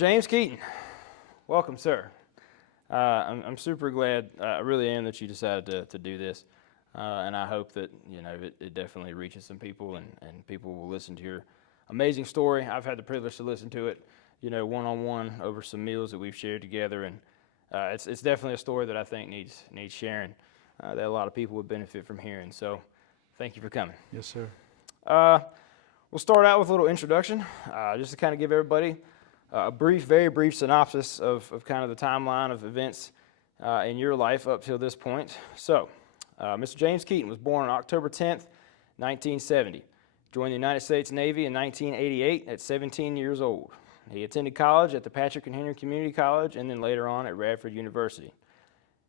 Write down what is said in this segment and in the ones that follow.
James Keaton, welcome, sir. I'm super glad, I really am, that you decided to do this, and I hope that it definitely reaches some people, and people will listen to your amazing story. I've had the privilege to listen to it, one-on-one over some meals that we've shared together, and it's definitely a story that I think needs sharing, that a lot of people would benefit from hearing. So, thank you for coming. Yes, sir. We'll start out with a little introduction, just to kind of give everybody a very brief synopsis of kind of the timeline of events in your life up till this point. So, Mr. James Keaton was born on October 10th, 1970. Joined the United States Navy in 1988 at 17 years old. He attended college at the Patrick and Henry Community College and then later on at Radford University.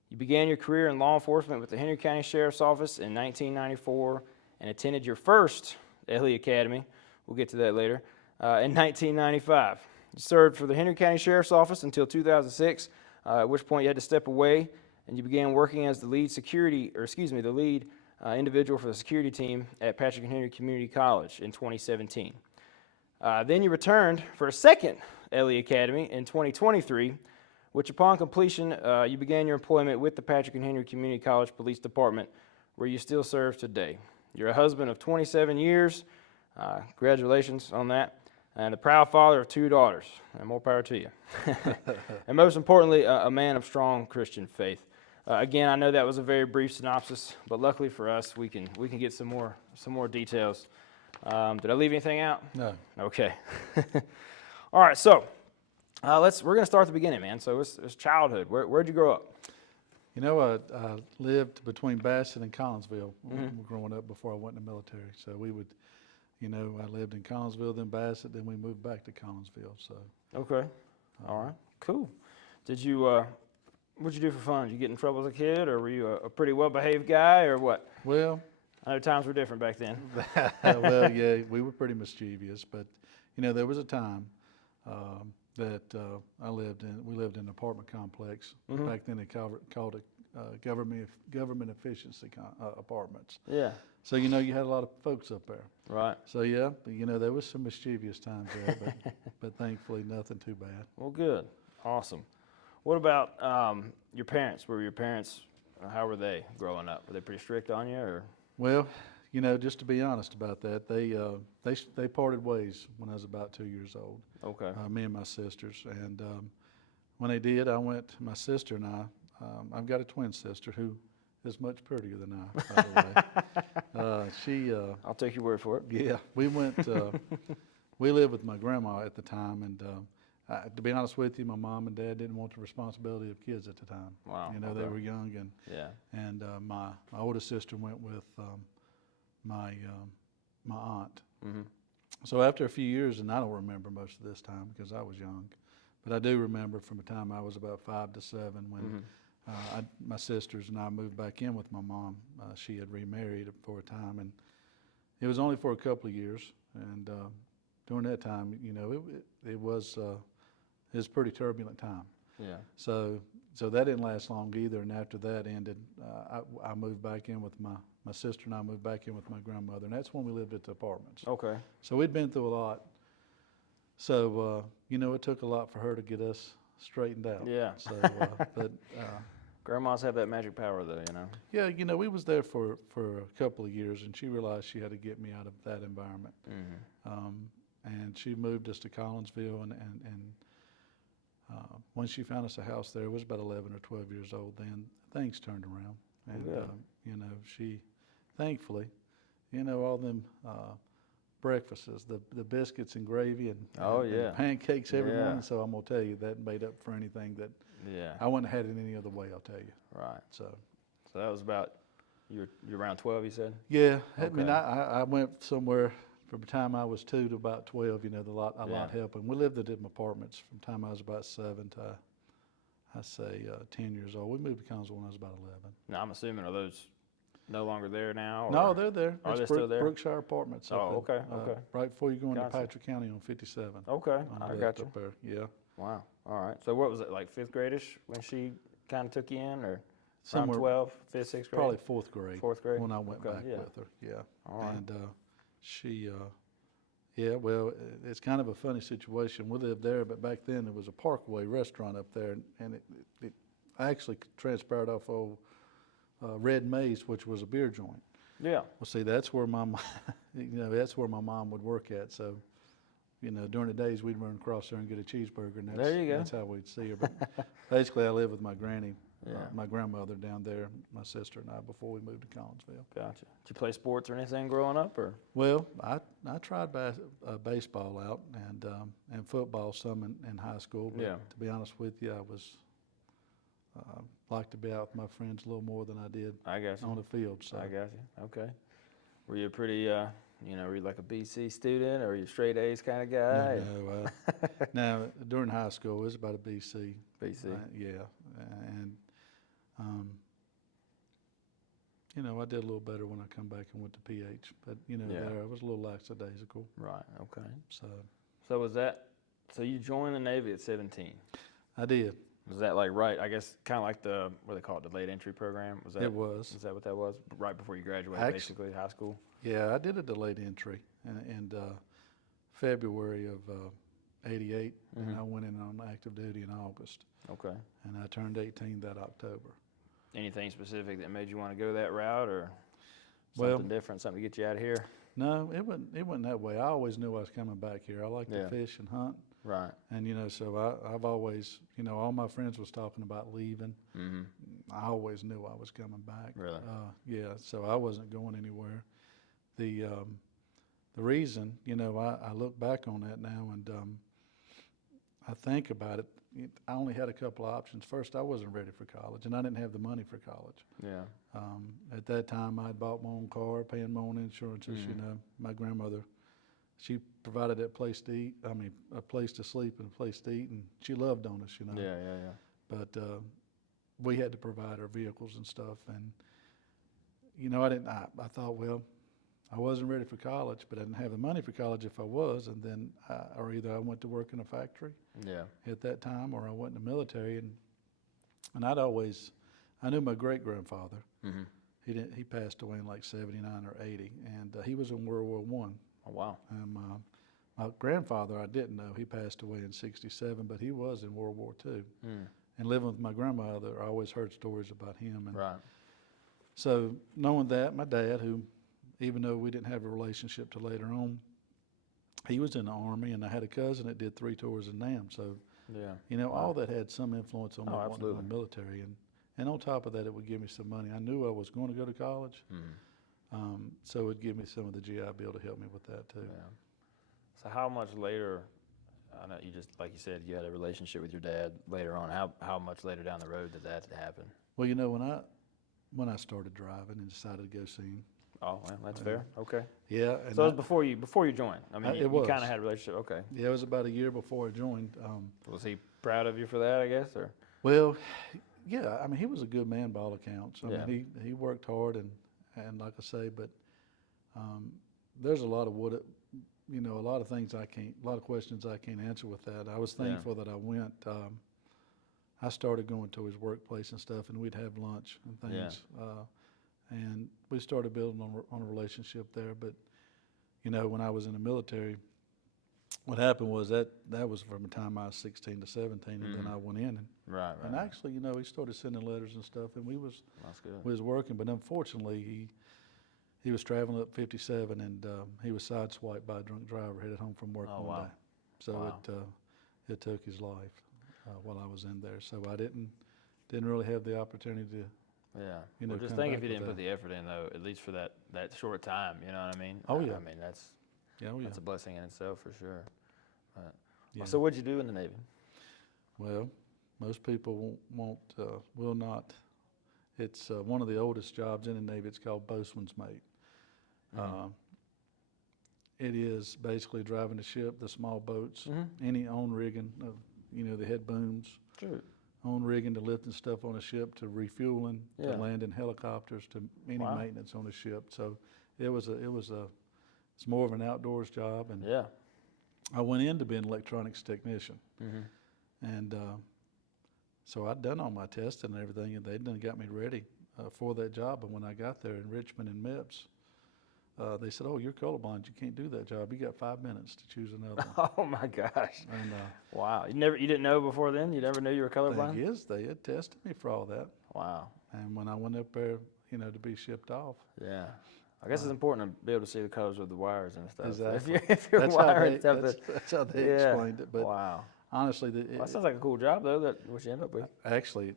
You began your career in law enforcement with the Henry County Sheriff's Office in 1994 and attended your first Ellie Academy, we'll get to that later, in 1995. You served for the Henry County Sheriff's Office until 2006, at which point you had to step away and you began working as the lead individual for the security team at Patrick and Henry Community College in 2017. Then you returned for a second Ellie Academy in 2023, which upon completion, you began your employment with the Patrick and Henry Community College Police Department, where you still serve today. You're a husband of 27 years, congratulations on that, and a proud father of 2 daughters, and more power to you. And most importantly, a man of strong Christian faith. Again, I know that was a very brief synopsis, but luckily for us, we can get some more details. Did I leave anything out? No. Okay. All right, so we're going to start at the beginning, man. So it's childhood. Where'd you grow up? You know, I lived between Bassett and Collinsville growing up before I went in the military. So we would, I lived in Collinsville, then Bassett, then we moved back to Collinsville. So. Okay. All right. Cool. What'd you do for fun? Did you get in trouble as a kid, or were you a pretty well-behaved guy, or what? Well, I know times were different back then. well, yeah, we were pretty mischievous, but there was a time that we lived in an apartment complex. Back then they called it government efficiency apartments. Yeah. So you had a lot of folks up there. Right. So yeah, there was some mischievous times there, but thankfully nothing too bad. Well, good. Awesome. What about your parents? How were they growing up? Were they pretty strict on you, or? Well, just to be honest about that, they parted ways when I was about 2 years old. Okay. Me and my sisters, and when they did, my sister and I've got a twin sister who is much prettier than I, by the way. I'll take your word for it. Yeah, we lived with my grandma at the time, and to be honest with you, my mom and dad didn't want the responsibility of kids at the time. Wow. They were young, and my oldest sister went with my aunt. Mm-hmm. So after a few years, and I don't remember most of this time because I was young, but I do remember from the time I was about 5 to 7 when my sisters and I moved back in with my mom. She had remarried for a time, and it was only for a couple of years. And during that time, it was a pretty turbulent time. Yeah. So that didn't last long either. And after that ended, I moved back in with my sister and I moved back in with my grandmother, and that's when we lived at the apartments. Okay. So we'd been through a lot. So it took a lot for her to get us straightened out. Yeah. So, but grandmas have that magic power, though. Yeah, we was there for a couple of years, and she realized she had to get me out of that environment. Mm-hmm. And she moved us to Collinsville, and when she found us a house there, it was about 11 or 12 years old. Then things turned around, and she, thankfully, all them breakfasts, the biscuits and gravy and the pancakes every morning. So I'm gonna tell you that made up for anything that I wouldn't have had it any other way. I'll tell you. Right. So that was about you're around 12. You said. Yeah. Okay. I mean, I went somewhere from the time I was 2 to about 12. A lot helped. And we lived in them apartments from the time I was about 7 to I say 10 years old. We moved to Collinsville when I was about 11. Now I'm assuming, are those no longer there now? Or? No, they're there. Are they still there? Brookshire Apartments. Oh, okay. Right before you go into Gotcha. Patrick County on 57. Okay, I got you. Up there. Yeah. Wow. All right. So what was it, like 5th grade-ish when she kind of took you in, or Somewhere, around 12, 5th, 6th grade? Probably 4th grade. 4th grade? When I went back yeah. with her. Yeah. All right. And she, Yeah, well, it's kind of a funny situation. We lived there, but back then there was a Parkway restaurant up there, and it actually transpired off of Red Maze, which was a beer joint. Yeah. Well, see, that's where that's where my mom would work at. So, during the days we'd run across there and get a cheeseburger, and There you go. that's how we'd see her. But basically, I lived with my granny, Yeah. my grandmother down there, my sister and I, before we moved to Collinsville. Gotcha. Did you play sports or anything growing up, or? Well, I tried baseball out and football some in high school. But Yeah. to be honest with you, I was liked to be out with my friends a little more than I did I got you. on the field. So I got you. Okay. Were you a pretty, were you like a BC student, or were you a straight A's kind of guy? no. Now during high school, it was about a BC. BC. Yeah, and I did a little better when I come back and went to PH. But Yeah. there I was a little lackadaisical. Right. Okay. So Was that? So you joined the Navy at 17. I did. Was that like right? I guess kind of like what do they call it, the late entry program? Was that? It was. Is that what that was? Right before you graduated, basically high school. Yeah, I did a delayed entry in February of '88, and I went in on active duty in August. Okay. And I turned 18 that October. Anything specific that made you want to go that route, or Well- something different, something to get you out of here? No, it wasn't that way. I always knew I was coming back here. I like to Yeah. fish and hunt, Right. and so I've always, all my friends was talking about leaving. Mm-hmm. I always knew I was coming back. Really? Yeah, so I wasn't going anywhere. The reason, I look back on that now, and I think about it. I only had a couple of options. First, I wasn't ready for college, and I didn't have the money for college. Yeah. At that time, I had bought my own car, paying my own insurances. My grandmother, she provided a place to eat. A place to sleep and a place to eat, and she loved on us. Yeah. But we had to provide our vehicles and stuff, and I didn't. I thought, well, I wasn't ready for college, but I didn't have the money for college if I was, and then or either I went to work in a factory Yeah. at that time, or I went in the military, and I knew my great grandfather. Mm-hmm. He passed away in like '79 or '80, and he was in World War One. Oh wow. And my grandfather, I didn't know. He passed away in '67, but he was in World War II. Mm. And living with my grandmother, I always heard stories about him. And Right. so knowing that, my dad, who, even though we didn't have a relationship till later on, he was in the Army, and I had a cousin that did 3 tours in NAM. So, Yeah. all that had some influence on me Oh, wanting to go in absolutely. the military. And on top of that, it would give me some money. I knew I was going to go to college, Mm-hmm. so it would give me some of the GI Bill to help me with that too. Yeah. So how much later? I know you just like you said you had a relationship with your dad later on. How much later down the road did that happen? Well, when I started driving and decided to go see him. Oh, well, that's fair. Okay. Yeah. And So it was before you joined. I mean, It you was. kind of had a relationship. Okay. yeah, it was about a year before I joined. Was he proud of you for that? I guess, or Well, yeah, he was a good man by all accounts. Yeah. He worked hard and like I say, but there's a lot of a lot of things a lot of questions I can't answer with that. I was thankful that I went. I started going to his workplace and stuff, and we'd have lunch and things. And we started building on a relationship there. But when I was in the military, what happened was that was from the time I was 16 to 17, and then I went in right. and actually, he started sending letters and stuff, and we was That's good. working. But unfortunately, he was traveling up 57, and he was sideswiped by a drunk driver headed home from work Oh, one wow. day. So Wow. it took his life while I was in there. So I didn't really have the opportunity to. Yeah. Well, Just come think back if you with didn't put that. the effort in, though, at least for that short time. You know what I mean? Oh, yeah. I mean that's Yeah, that's a blessing in itself for sure. But, yeah. So what'd you do in the Navy? Well, most people will not. It's one of the oldest jobs in the Navy. It's called boatswain's mate. It is basically driving the ship, the small boats, any on rigging of, the head booms, Sure. on rigging to lifting stuff on a ship, to refueling, Yeah. to landing helicopters, to any Wow. maintenance on a ship. So it's more of an outdoors job. And Yeah. I went in to be an electronics technician. Mm-hmm. And so I'd done all my testing and everything, and they done got me ready for that job. And when I got there in Richmond and MIPS, they said, "Oh, you're colorblind. You can't do that job. You got 5 minutes to choose another one." Oh my gosh! And Wow, you didn't know before then? You never knew you were colorblind? thing is, they had tested me for all that. Wow. And when I went up there, to be shipped off. Yeah. I guess it's important to be able to see the colors of the wires and stuff. Exactly. If you're wiring stuff, That's how they yeah. explained it. But Wow. honestly, Well, that sounds like a cool job though. That what you end up with. actually,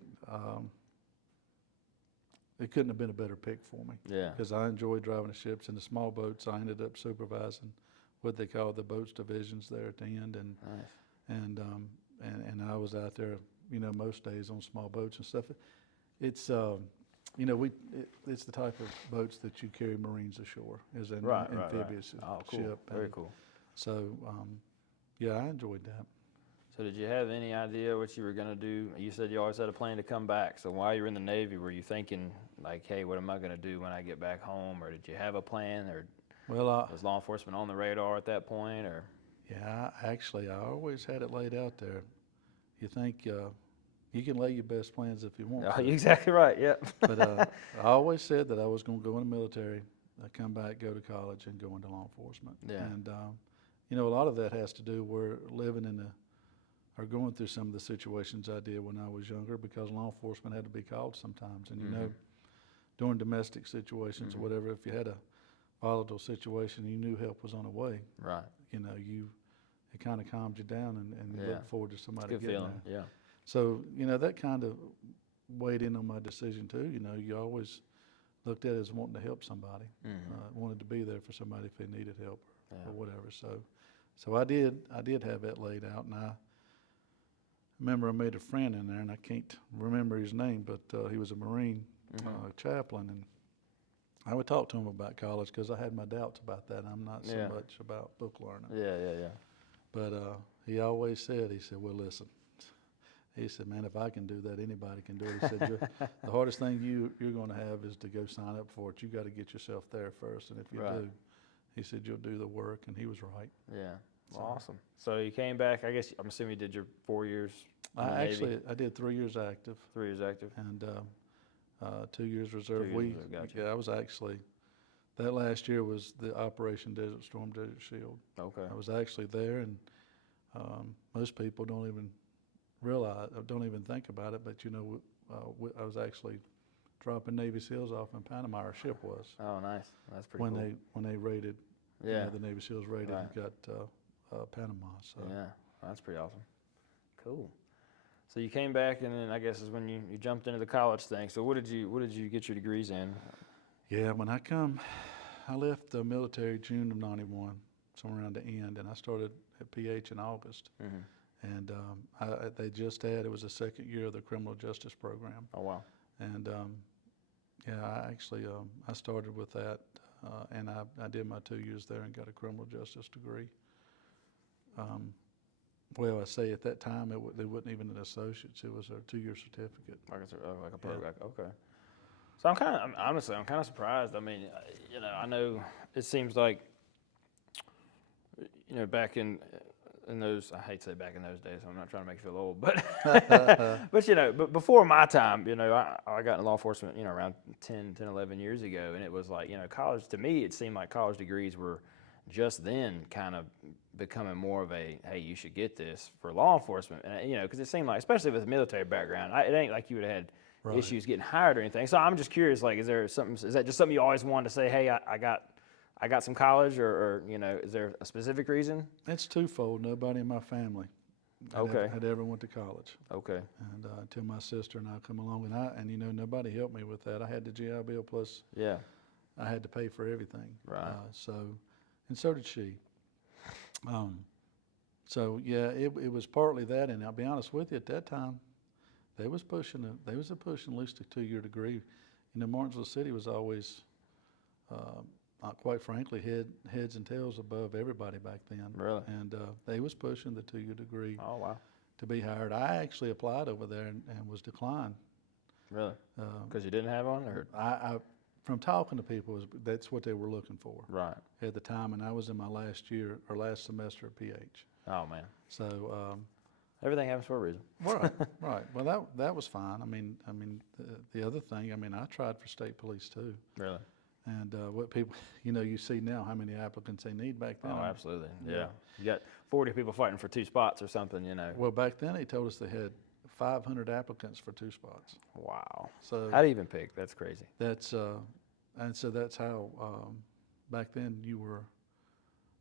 it couldn't have been a better pick for me. Yeah. Because I enjoyed driving the ships and the small boats. I ended up supervising what they call the boats divisions there at the end, and Nice. and I was out there, most days on small boats and stuff. It's it's the type of boats that you carry Marines ashore, is an amphibious Oh, cool. ship. Very cool. So, yeah, I enjoyed that. So did you have any idea what you were going to do? You said you always had a plan to come back. So while you were in the Navy, were you thinking like, hey, what am I going to do when I get back home? Or did you have a plan? Or was law enforcement on the radar at that point? Or yeah, actually, I always had it laid out there. You think you can lay your best plans if you want oh, to. you're exactly right. Yep. But I always said that I was going to go in the military, come back, go to college, and go into law enforcement. Yeah. And a lot of that has to do with living or going through some of the situations I did when I was younger, because law enforcement had to be called sometimes. And during domestic situations or whatever, if you had a volatile situation, you knew help was on the way. Right. It kind of calmed you down, and you looked forward to somebody Good getting feeling. there. Yeah. So, that kind of weighed in on my decision too. You always looked at it as wanting to help somebody, wanted to be there for somebody if they needed help or whatever. So I did have that laid out, and I remember I made a friend in there, and I can't remember his name, but he was a Marine chaplain, and I would talk to him about college because I had my doubts about that. I'm not so much about book learning. Yeah. But he always said, well, listen. He said, man, if I can do that, anybody can do it. He said, the hardest thing you're going to have is to go sign up for it. You got to get yourself there first, and if you do, he said, you'll do the work, and he was right. Yeah. Well, awesome. So you came back. I guess I'm assuming you did your 4 years. I did 3 years active. 3 years active. And 2 years reserve. 2 years, gotcha. Yeah, I was actually, that last year was the Operation Desert Storm, Desert Shield. Okay. I was actually there, and most people don't even realize, don't even think about it, but I was actually dropping Navy SEALs off in Panama. Our ship was. Oh, nice. That's pretty cool. When they raided, the Navy SEALs raided and got Panama. So yeah, that's pretty awesome. Cool. So you came back, and then I guess is when you jumped into the college thing. So what did you get your degrees in? Yeah, when I left the military June of '91, somewhere around the end, and I started at PH in August. And they just had, it was the second year of the criminal justice program. Oh, wow. And I actually, I started with that, and I did my 2 years there and got a criminal justice degree. Well, I say at that time, it wasn't even an associate's, it was a 2-year certificate. Like a program, okay. So honestly, I'm kind of surprised. I mean, I know it seems like, back in those, I hate to say back in those days, so I'm not trying to make you feel old, but but before my time, I got in law enforcement, around 10, 11 years ago, and it was like, college, to me, it seemed like college degrees were just then kind of becoming more of a, hey, you should get this for law enforcement, and because it seemed like, especially with a military background, it ain't like you would have had issues getting hired or anything. So I'm just curious, like, is that just something you always wanted to say, hey, I got some college, or is there a specific reason? It's twofold. Nobody in my family had ever went to college. Okay. And until my sister and I come along, and nobody helped me with that. I had the GI Bill plus. Yeah. I had to pay for everything. Right. And so did she. So yeah, it was partly that, and I'll be honest with you, at that time, they was pushing at least a 2-year degree. Martinsville City was always, quite frankly, heads and tails above everybody back then. Really? And they was pushing the 2-year degree. Oh, wow. To be hired. I actually applied over there and was declined. Really? Because you didn't have one, or? I from talking to people, that's what they were looking for. Right. At the time, and I was in my last semester at PH. Oh, man. So. Everything happens for a reason. Right. Well, that was fine. I mean, the other thing, I tried for state police too. Really? And what people, you see now how many applicants they need. Back then. Oh, absolutely. Yeah. Yeah. You got 40 people fighting for 2 spots or something, Well, back then they told us they had 500 applicants for 2 spots. Wow. So How do you even pick? That's crazy. that's and so that's how back then you were.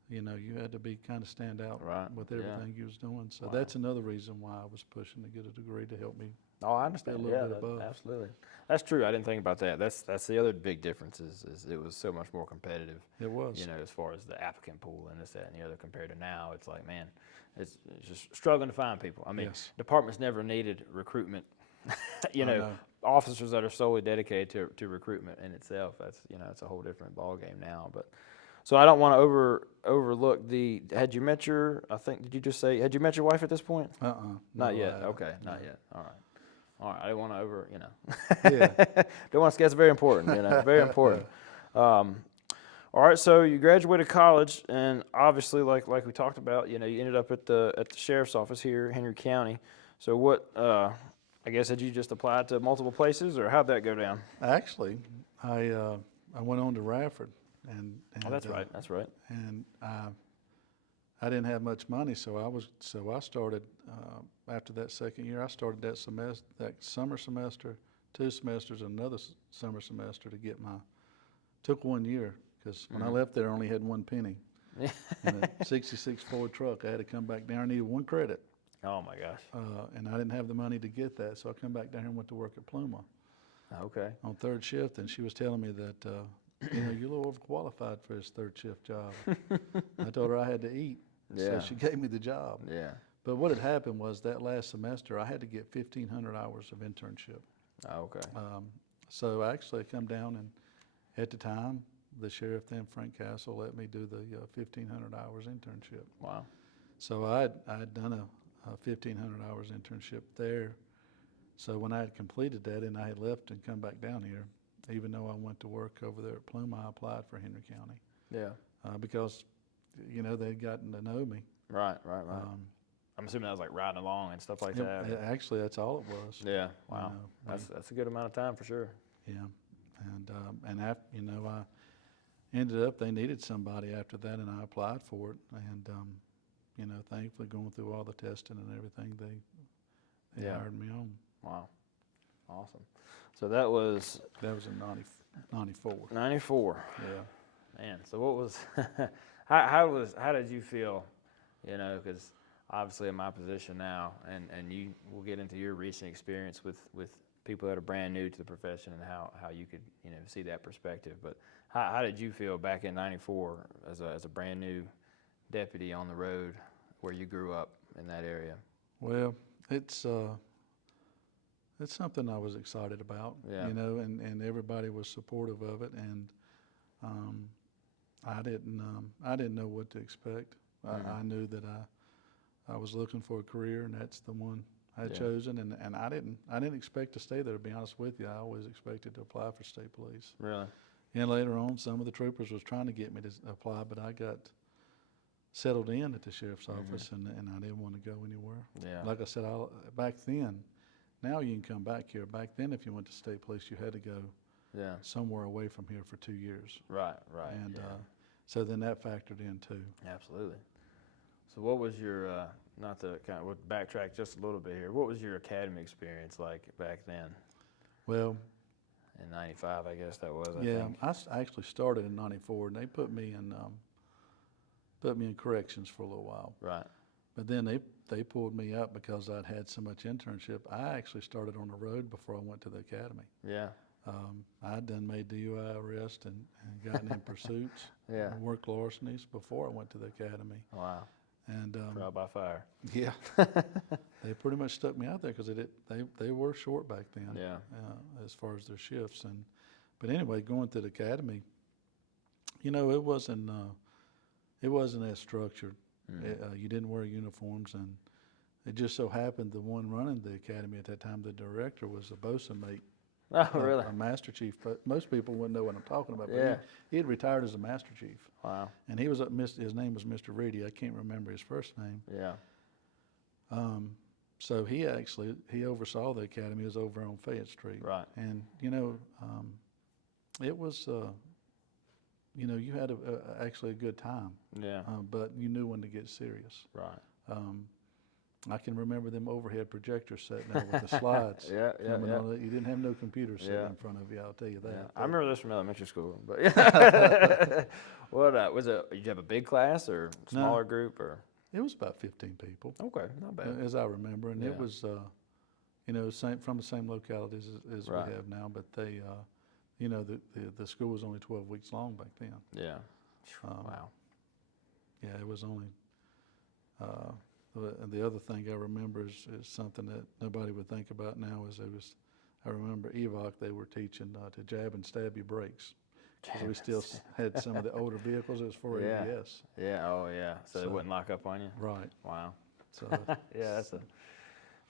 You had to be kind of stand out Right. with Yeah. everything you was doing. So Wow. that's another reason why I was pushing to get a degree to help me. Oh, I understand. Be a little Yeah, bit above. absolutely. That's true. I didn't think about that. That's the other big difference is it was so much more competitive. It was. As far as the applicant pool and this, that, and the other compared to now, it's like, man, it's just struggling to find people. I mean, Yes. departments never needed recruitment. I know. Officers that are solely dedicated to recruitment in itself. That's it's a whole different ball game now. But so I don't want to overlook the. Had you met your? I think did you just say? Had you met your wife at this point? Not yet. Okay, not yet. All right. All right, I didn't want to Yeah. Don't want to. That's very important. Very important. All right, so you graduated college, and obviously, like we talked about, you ended up at the sheriff's office here, Henry County. So what? I guess had you just applied to multiple places, or how'd that go down? Actually, I went on to Radford, and Oh, that's right. That's right. And I didn't have much money, so I started after that second year. I started that summer semester, 2 semesters, and another summer semester to get took 1 year because when I left there, I only had 1 penny. In a '66 Ford truck, I had to come back down. I needed 1 credit. Oh my gosh. And I didn't have the money to get that, so I come back down here and went to work at Pluma Okay. on 3rd shift, and she was telling me that you're a little overqualified for this 3rd shift job. I told her I had to eat. Yeah. So she gave me the job. Yeah. But what had happened was that last semester I had to get 1,500 hours of internship. Okay. So actually I come down, and at the time, the sheriff then, Frank Castle, let me do the 1,500 hours internship. Wow. So I had done a 1,500 hours internship there. So when I had completed that and I had left and come back down here, even though I went to work over there at Pluma, I applied for Henry County. Yeah. Because they'd gotten to know me. Right. I'm assuming that was like riding along and stuff like that. Actually, that's all it was. Yeah. Wow. That's a good amount of time for sure. Yeah, and after, I ended up, they needed somebody after that, and I applied for it, and thankfully going through all the testing and everything, they hired me on. Wow. Awesome. So that was in 94. 94. Yeah. Man, so what was how did you feel? Because obviously in my position now, and we'll get into your recent experience with people that are brand new to the profession and how you could see that perspective. But how did you feel back in '94 as a brand new deputy on the road where you grew up in that area? Well, it's something I was excited about. Yeah. And everybody was supportive of it, and I didn't know what to expect. I knew that I was looking for a career, and that's the one I had chosen. And I didn't expect to stay there, to be honest with you. I always expected to apply for state police. Really? And later on, some of the troopers was trying to get me to apply, but I got settled in at the sheriff's office, and I didn't want to go anywhere. Yeah. Like I said, back then, now you can come back here. Back then, if you went to state police, you had to go somewhere away from here for 2 years. Right. And so then that factored in too. Absolutely. So what was your, not to kind of backtrack just a little bit here, what was your academy experience like back then? Well, in '95, I guess that was, I yeah, think. I actually started in '94, and they put me in corrections for a little while. Right. But then they pulled me up because I'd had so much internship. I actually started on the road before I went to the academy. Yeah. I'd done made DUI arrest and gotten in pursuits, work larcenies before I went to the academy. Wow. And trial by fire. Yeah, they pretty much stuck me out there because they were short back then. Yeah. As far as their shifts, but anyway, going to the academy, it wasn't as structured. You didn't wear uniforms, and it just so happened the one running the academy at that time, the director, was a bosun mate. Oh, really? A master chief. But most people wouldn't know what I'm talking about. But Yeah. he had retired as a master chief. Wow. And he was his name was Mr. Reedy. I can't remember his first name. Yeah. So he oversaw the academy. It was over on Fayette Street. Right. And it was you had actually a good time. Yeah. But you knew when to get serious. Right. I can remember them overhead projectors sitting there with the slides coming on it. You didn't have no computer sitting in front of you, I'll tell you that. Yeah. I remember this from elementary school. But yeah. What was it? Did you have a big class or smaller group or? It was about 15 people. Okay, not bad. As I remember, and it was, from the same localities as we have now, but they, the school was only 12 weeks long back then. Yeah. Wow. Yeah, it was only. The other thing I remember is something that nobody would think about now. I remember EVOC, they were teaching to jab and stab your brakes. So we still had some of the older vehicles. It was for ABS. Yeah. Oh, yeah. So they wouldn't lock up on you. Right. Wow. So yeah,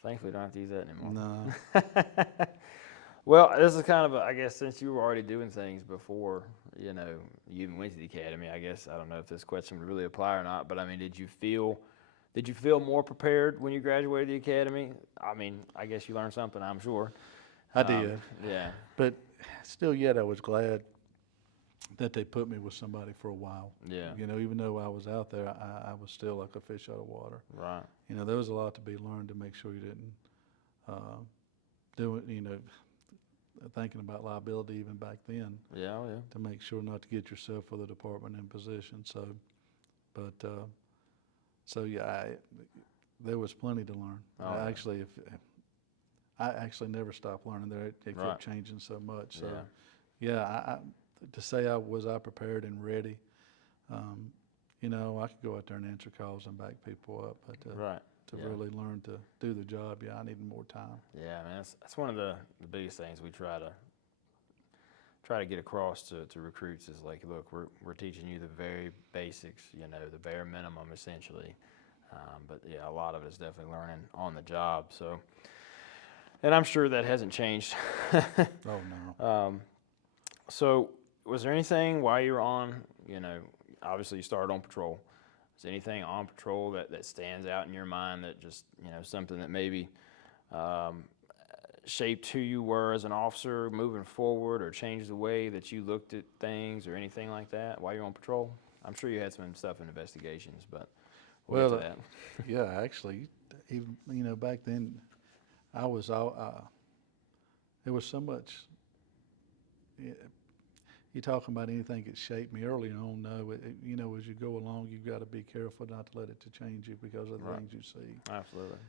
thankfully, we don't have to use that anymore. no. Well, this is kind of I guess since you were already doing things before, you even went to the academy. I guess I don't know if this question would really apply or not, but I mean, did you feel more prepared when you graduated the academy? I mean, I guess you learned something, I'm sure. I did. Yeah. But still, yet I was glad that they put me with somebody for a while. Yeah. Even though I was out there, I was still like a fish out of water. Right. There was a lot to be learned to make sure you didn't do it, thinking about liability even back then. Yeah, oh, yeah. To make sure not to get yourself or the department in position. There was plenty to learn. Oh, I actually never stopped learning there. It kept changing so much. So, to say I prepared and ready, I could go out there and answer calls and back people up, but to really learn to do the job, I needed more time. Yeah, man, that's one of the biggest things we try to get across to recruits is like, look, we're teaching you the very basics, the bare minimum essentially. But yeah, a lot of it is definitely learning on the job. So, and I'm sure that hasn't changed. Oh no. So, was there anything while you were on, obviously you started on patrol. Is there anything on patrol that stands out in your mind that just, something that maybe shaped who you were as an officer moving forward or changed the way that you looked at things or anything like that while you're on patrol? I'm sure you had some stuff in investigations, but we'll get to that. Yeah, actually, even, back then, I was there was so much. You talking about anything that shaped me early on? No, as you go along, you've got to be careful not to let it to change you because of the things you see. Absolutely.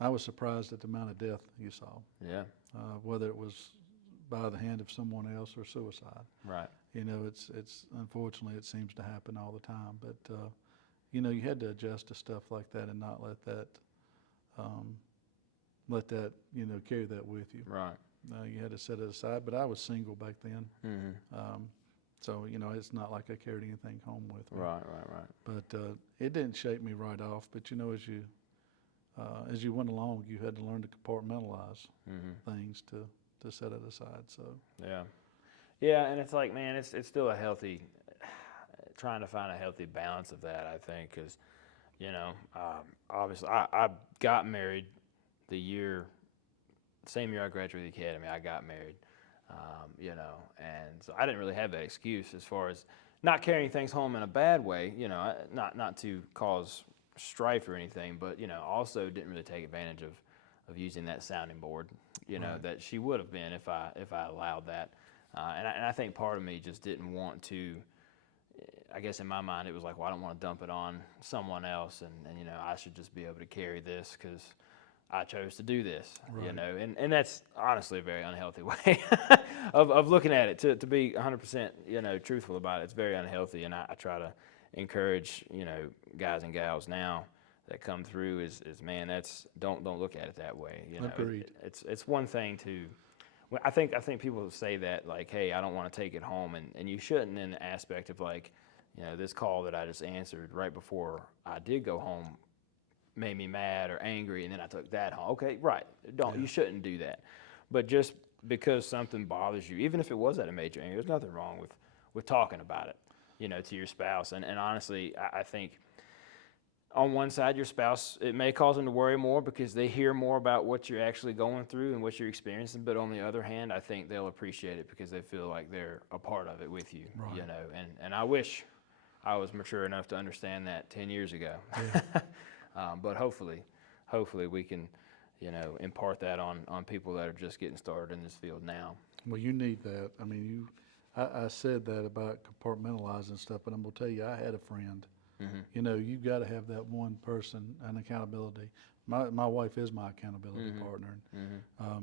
I was surprised at the amount of death you saw. Yeah. Whether it was by the hand of someone else or suicide. Right. It's unfortunately it seems to happen all the time, but you had to adjust to stuff like that and not let that carry that with you. Right. You had to set it aside, but I was single back then. Mm-hmm. So, it's not like I carried anything home with me. Right. But it didn't shape me right off. But, as you went along, you had to learn to compartmentalize things to set it aside. So. Yeah, and it's like, man, it's still trying to find a healthy balance of that, I think, because, obviously I got married same year I graduated the academy. I got married, and so I didn't really have that excuse as far as not carrying things home in a bad way, not to cause strife or anything, but, also didn't really take advantage of using that sounding board, that she would have been if I allowed that. And I think part of me just didn't want to, I guess in my mind it was like, well, I don't want to dump it on someone else and I should just be able to carry this because I chose to do this, and that's honestly a very unhealthy way of looking at it. To be 100%, truthful about it, it's very unhealthy, and I try to encourage, guys and gals now that come through is man, don't look at it that way. Agreed. It's one thing to. I think people say that like, hey, I don't want to take it home, and you shouldn't in the aspect of like, this call that I just answered right before I did go home made me mad or angry, and then I took that home. Okay, right. You shouldn't do that. But just because something bothers you, even if it was at a major anger, there's nothing wrong with talking about it, to your spouse. And honestly, I think on one side, your spouse, it may cause them to worry more because they hear more about what you're actually going through and what you're experiencing. But on the other hand, I think they'll appreciate it because they feel like they're a part of it with you, Right. you know. And I wish I was mature enough to understand that 10 years ago. Yeah. But hopefully we can, you know, impart that on people that are just getting started in this field now. Well, you need that. I mean, I said that about compartmentalizing stuff, but I'm gonna tell you, I had a friend. Mm-hmm. You know, you've got to have that one person, an accountability. My wife is my accountability Mm-hmm. partner. Mm-hmm.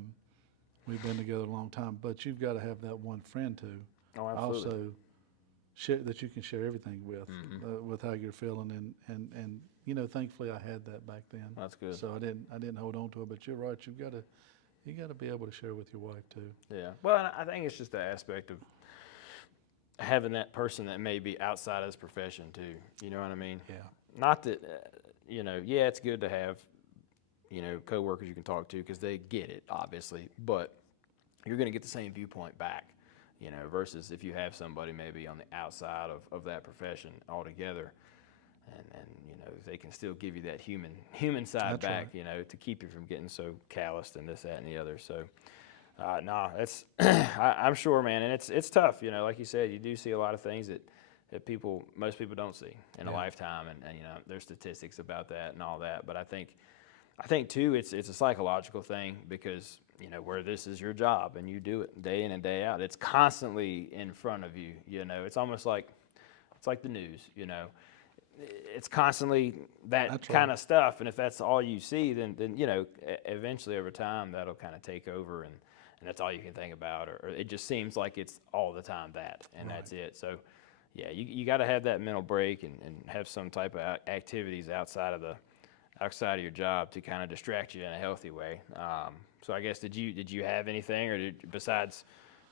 We've been together a long time, but you've got to have that one friend too. Oh, absolutely. Also, share that you can share everything Mm-hmm. with how you're feeling, and you know, thankfully I had that back then. That's good. So I didn't hold on to it. But you're right. You got to be able to share with your wife too. Yeah. Well, and I think it's just the aspect of having that person that may be outside of this profession too. You know what I mean? Yeah. Not that, you know, yeah, it's good to have, you know, coworkers you can talk to because they get it, obviously, but you're going to get the same viewpoint back, you know, versus if you have somebody maybe on the outside of that profession altogether, and you know, they can still give you that human side That's back, right. you know, to keep you from getting so calloused and this, that, and the other. So, no, it's I'm sure, man, and it's tough, you know, like you said, you do see a lot of things that most people don't see in a Yeah. lifetime, and you know, there's statistics about that and all that. But I think too, it's a psychological thing because, you know, where this is your job and you do it day in and day out, it's constantly in front of you. You know, it's almost like the news. You know, it's constantly that That's kind right. of stuff, and if that's all you see, then you know, eventually over time that'll kind of take over, and that's all you can think about, or it just seems like it's all the time that, and Right. that's it. So, yeah, you got to have that mental break and have some type of activities outside of your job to kind of distract you in a healthy way. So I guess did you have anything, or besides,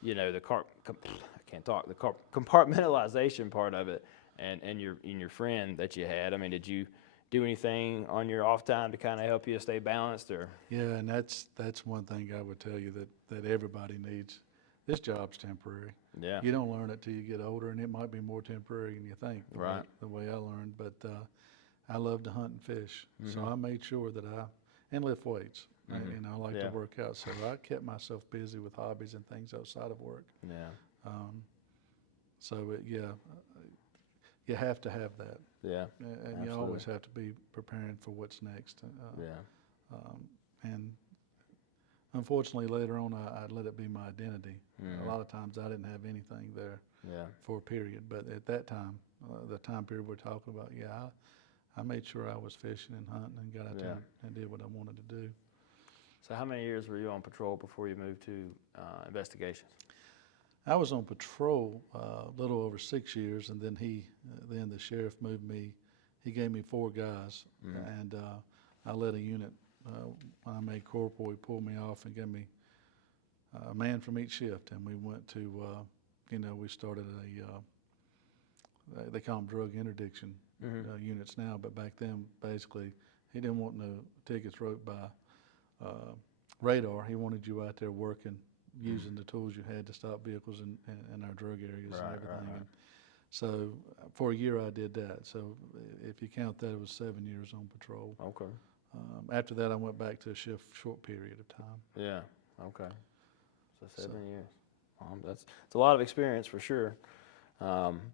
you know, I can't talk, the compartmentalization part of it, and your friend that you had? I mean, did you do anything on your off time to kind of help you stay balanced, or? Yeah, and that's one thing I would tell you that everybody needs. This job's temporary. Yeah. You don't learn it till you get older, and it might be more temporary than you think. Right. The way I learned, but I love to hunt and fish, so Mhm. I made sure that and lift weights. Mhm. And I like Yeah. to work out, so I kept myself busy with hobbies and things outside of work. Yeah. So you have to have that, Yeah. and you always have to be preparing for what's next. Yeah. And unfortunately, later on, I let it be my identity. Mhm. A lot of times, I didn't have anything there Yeah. for a period, but at that time, the time period we're talking about, yeah, I made sure I was fishing and hunting and got out Yeah. there and did what I wanted to do. So how many years were you on patrol before you moved to investigations? I was on patrol a little over 6 years, and then then the sheriff moved me. He gave me 4 guys, Mhm. and I led a unit. When I made corporal, he pulled me off and gave me a man from each shift, and we went to, we started they call them drug interdiction Mhm. units now, but back then, basically, he didn't want no tickets wrote by radar. He wanted you out there working, using the tools you had to stop vehicles in our drug areas and Right. everything. Right. And so for a year, I did that. So if you count that, it was 7 years on patrol. Okay. After that, I went back to a short period of time. Yeah. Okay. So 7 years. It's a lot of experience for sure. Um,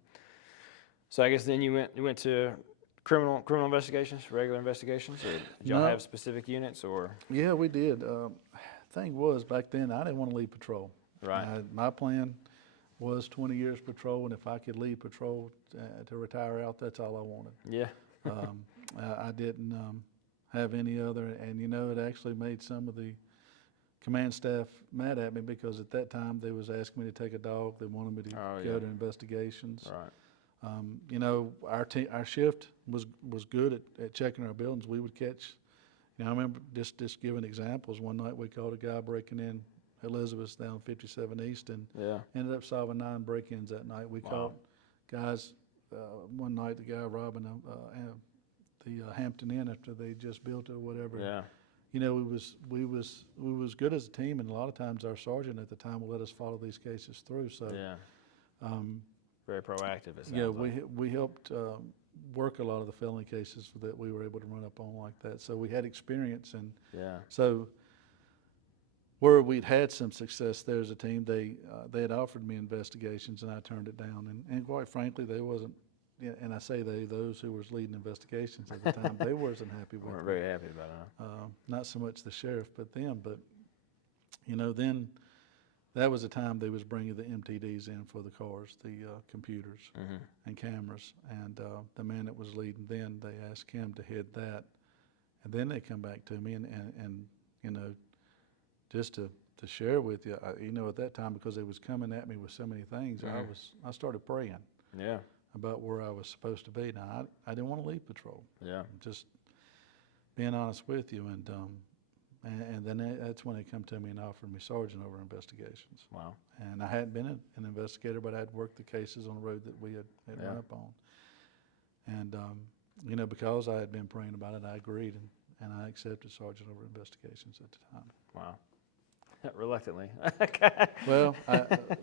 so I guess then you went to criminal investigations, regular investigations, or did y'all No, have specific units, or? yeah, we did. Thing was, back then, I didn't want to leave patrol. Right. My plan was 20 years patrol, and if I could leave patrol to retire out, that's all I wanted. Yeah. I didn't have any other, and it actually made some of the command staff mad at me because at that time they was asking me to take a dog. They wanted me to Oh, go yeah. to investigations. Right. Our shift was good at checking our buildings. We would catch. I remember just giving examples. One night we caught a guy breaking in Elizabeth down 57 East and Yeah. ended up solving 9 break-ins that night. We Wow. caught guys. One night, the guy robbing the Hampton Inn after they just built it or whatever. Yeah. We was good as a team, and a lot of times our sergeant at the time would let us follow these cases through. So, Yeah. um, Very proactive. It sounds yeah, like. we helped work a lot of the felony cases that we were able to run up on like that. So we had experience, and Yeah. so where we'd had some success there as a team, they had offered me investigations, and I turned it down. And quite frankly, they wasn't. Yeah, and I say those who was leading investigations at the time, they wasn't happy with Weren't me. very happy about it. Huh? Not so much the sheriff, but them. But then that was the time they was bringing the MTDs in for the cars, the computers and cameras. And the man that was leading then, they asked him to head that. And then they come back to me and just to share with you, at that time, because they was coming at me with so many things, I started praying. Yeah. About where I was supposed to be. Now, I didn't want to leave patrol. Yeah. Just being honest with you. And then that's when they come to me and offered me sergeant over investigations. Wow. And I hadn't been an investigator, but I had worked the cases on the road that we had run up on. And, because I had been praying about it, I agreed, and I accepted sergeant over investigations at the time. Wow. Reluctantly. Well,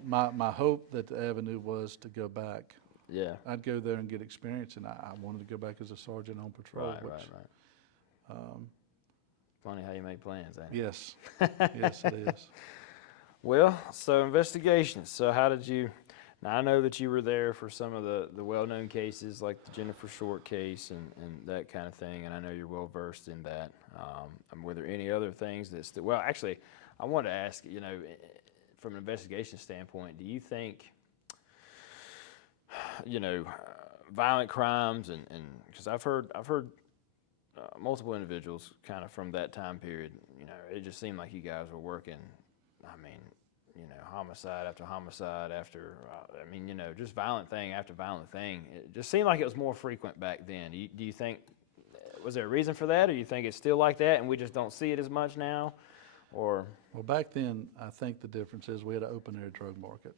my hope that the avenue was to go back. Yeah. I'd go there and get experience, and I wanted to go back as a sergeant on patrol. Right. Funny how you make plans, ain't it? Yes. Yes, it is. Well, so investigations. So how did you, now I know that you were there for some of the well-known cases like the Jennifer Short case and that kind of thing, and I know you're well-versed in that. Were there any other things well, actually, I wanted to ask, from an investigation standpoint, do you think, violent crimes and because I've heard multiple individuals kind of from that time period, it just seemed like you guys were working, homicide after homicide after, just violent thing after violent thing. It just seemed like it was more frequent back then. Do you think, was there a reason for that, or you think it's still like that and we just don't see it as much now? Or? Well, back then, I think the difference is we had an open-air drug market.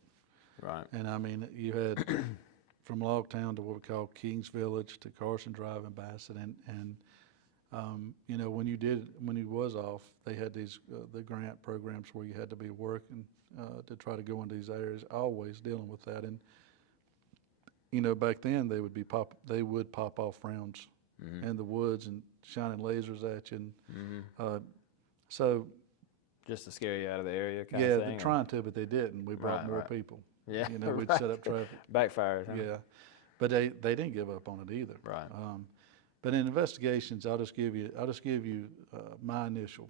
Right. And you had from Logtown to what we call Kings Village to Carson Drive and Bassett, and when you was off, they had these the grant programs where you had to be working to try to go into these areas, always dealing with that. And back then they would pop off rounds in the woods and shining lasers at you, and so just to scare you out of the area, kind of thing. Yeah, they're trying to, but they didn't. We brought more people. Yeah, we'd set up traffic. Backfired. Huh? Yeah, but they didn't give up on it either. Right. But in investigations, I'll just give you my initial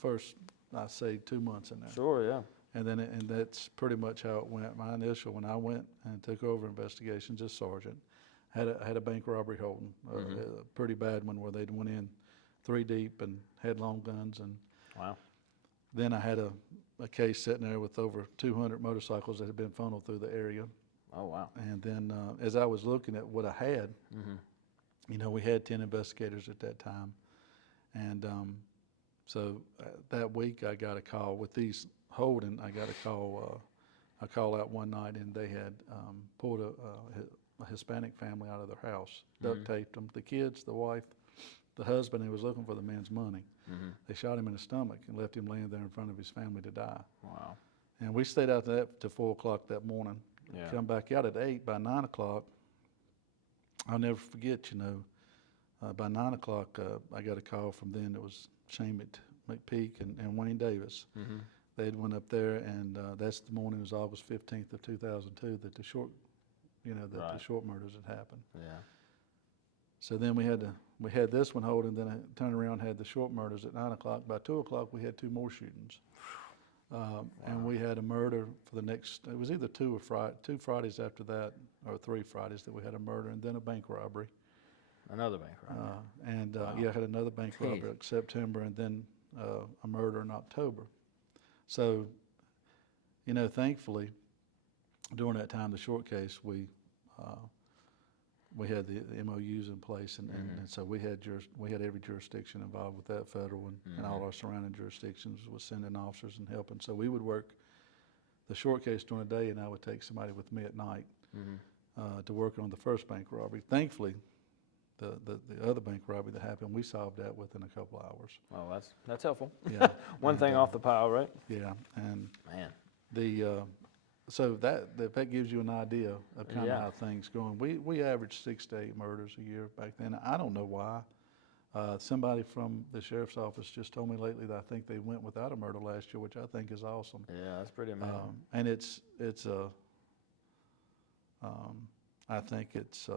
first, I say 2 months in there. Sure. Yeah. And that's pretty much how it went. My initial, when I went and took over investigations as sergeant, had a bank robbery holding, a pretty bad one where they'd went in 3 deep and had long guns. And wow. Then I had a case sitting there with over 200 motorcycles that had been funneled through the area. Oh wow. And then as I was looking at what I had, we had 10 investigators at that time, and so that week I got a call with these holding. I got a call. I called out one night, and they had pulled a Hispanic family out of their house, duct taped them, the kids, the wife, the husband. He was looking for the man's money. They shot him in the stomach and left him laying there in front of his family to die. Wow. And we stayed out there till 4 o'clock that morning. Yeah. Come back out at 8. By 9 o'clock, I'll never forget, by 9 o'clock, I got a call from then. It was Shane McPeak and Wayne Davis. They had went up there, and that's the morning. It was August 15th of 2002 that the short murders had happened. Yeah. So then we had this one hold, and then I turned around and had the short murders at 9 o'clock. By 2 o'clock, we had 2 more shootings. And we had a murder for the next, it was either 2 Fridays after that, or 3 Fridays that we had a murder, and then a bank robbery. Another bank robbery. I had another bank robbery in September, and then a murder in October. So, thankfully, during that time, the short case, we had the MOUs in place, and so we had every jurisdiction involved with that, federal and all our surrounding jurisdictions was sending officers and helping. So we would work the short case during the day, and I would take somebody with me at night to work on the first bank robbery. Thankfully, the other bank robbery that happened, we solved that within a couple hours. Oh, that's helpful. Yeah. One thing off the pile, right? Yeah, and man, the so that gives you an idea of kind of Yeah. how things going. We averaged 6 to 8 murders a year back then. I don't know why. Somebody from the sheriff's office just told me lately that I think they went without a murder last year, which I think is awesome. Yeah, that's pretty amazing. And I think it's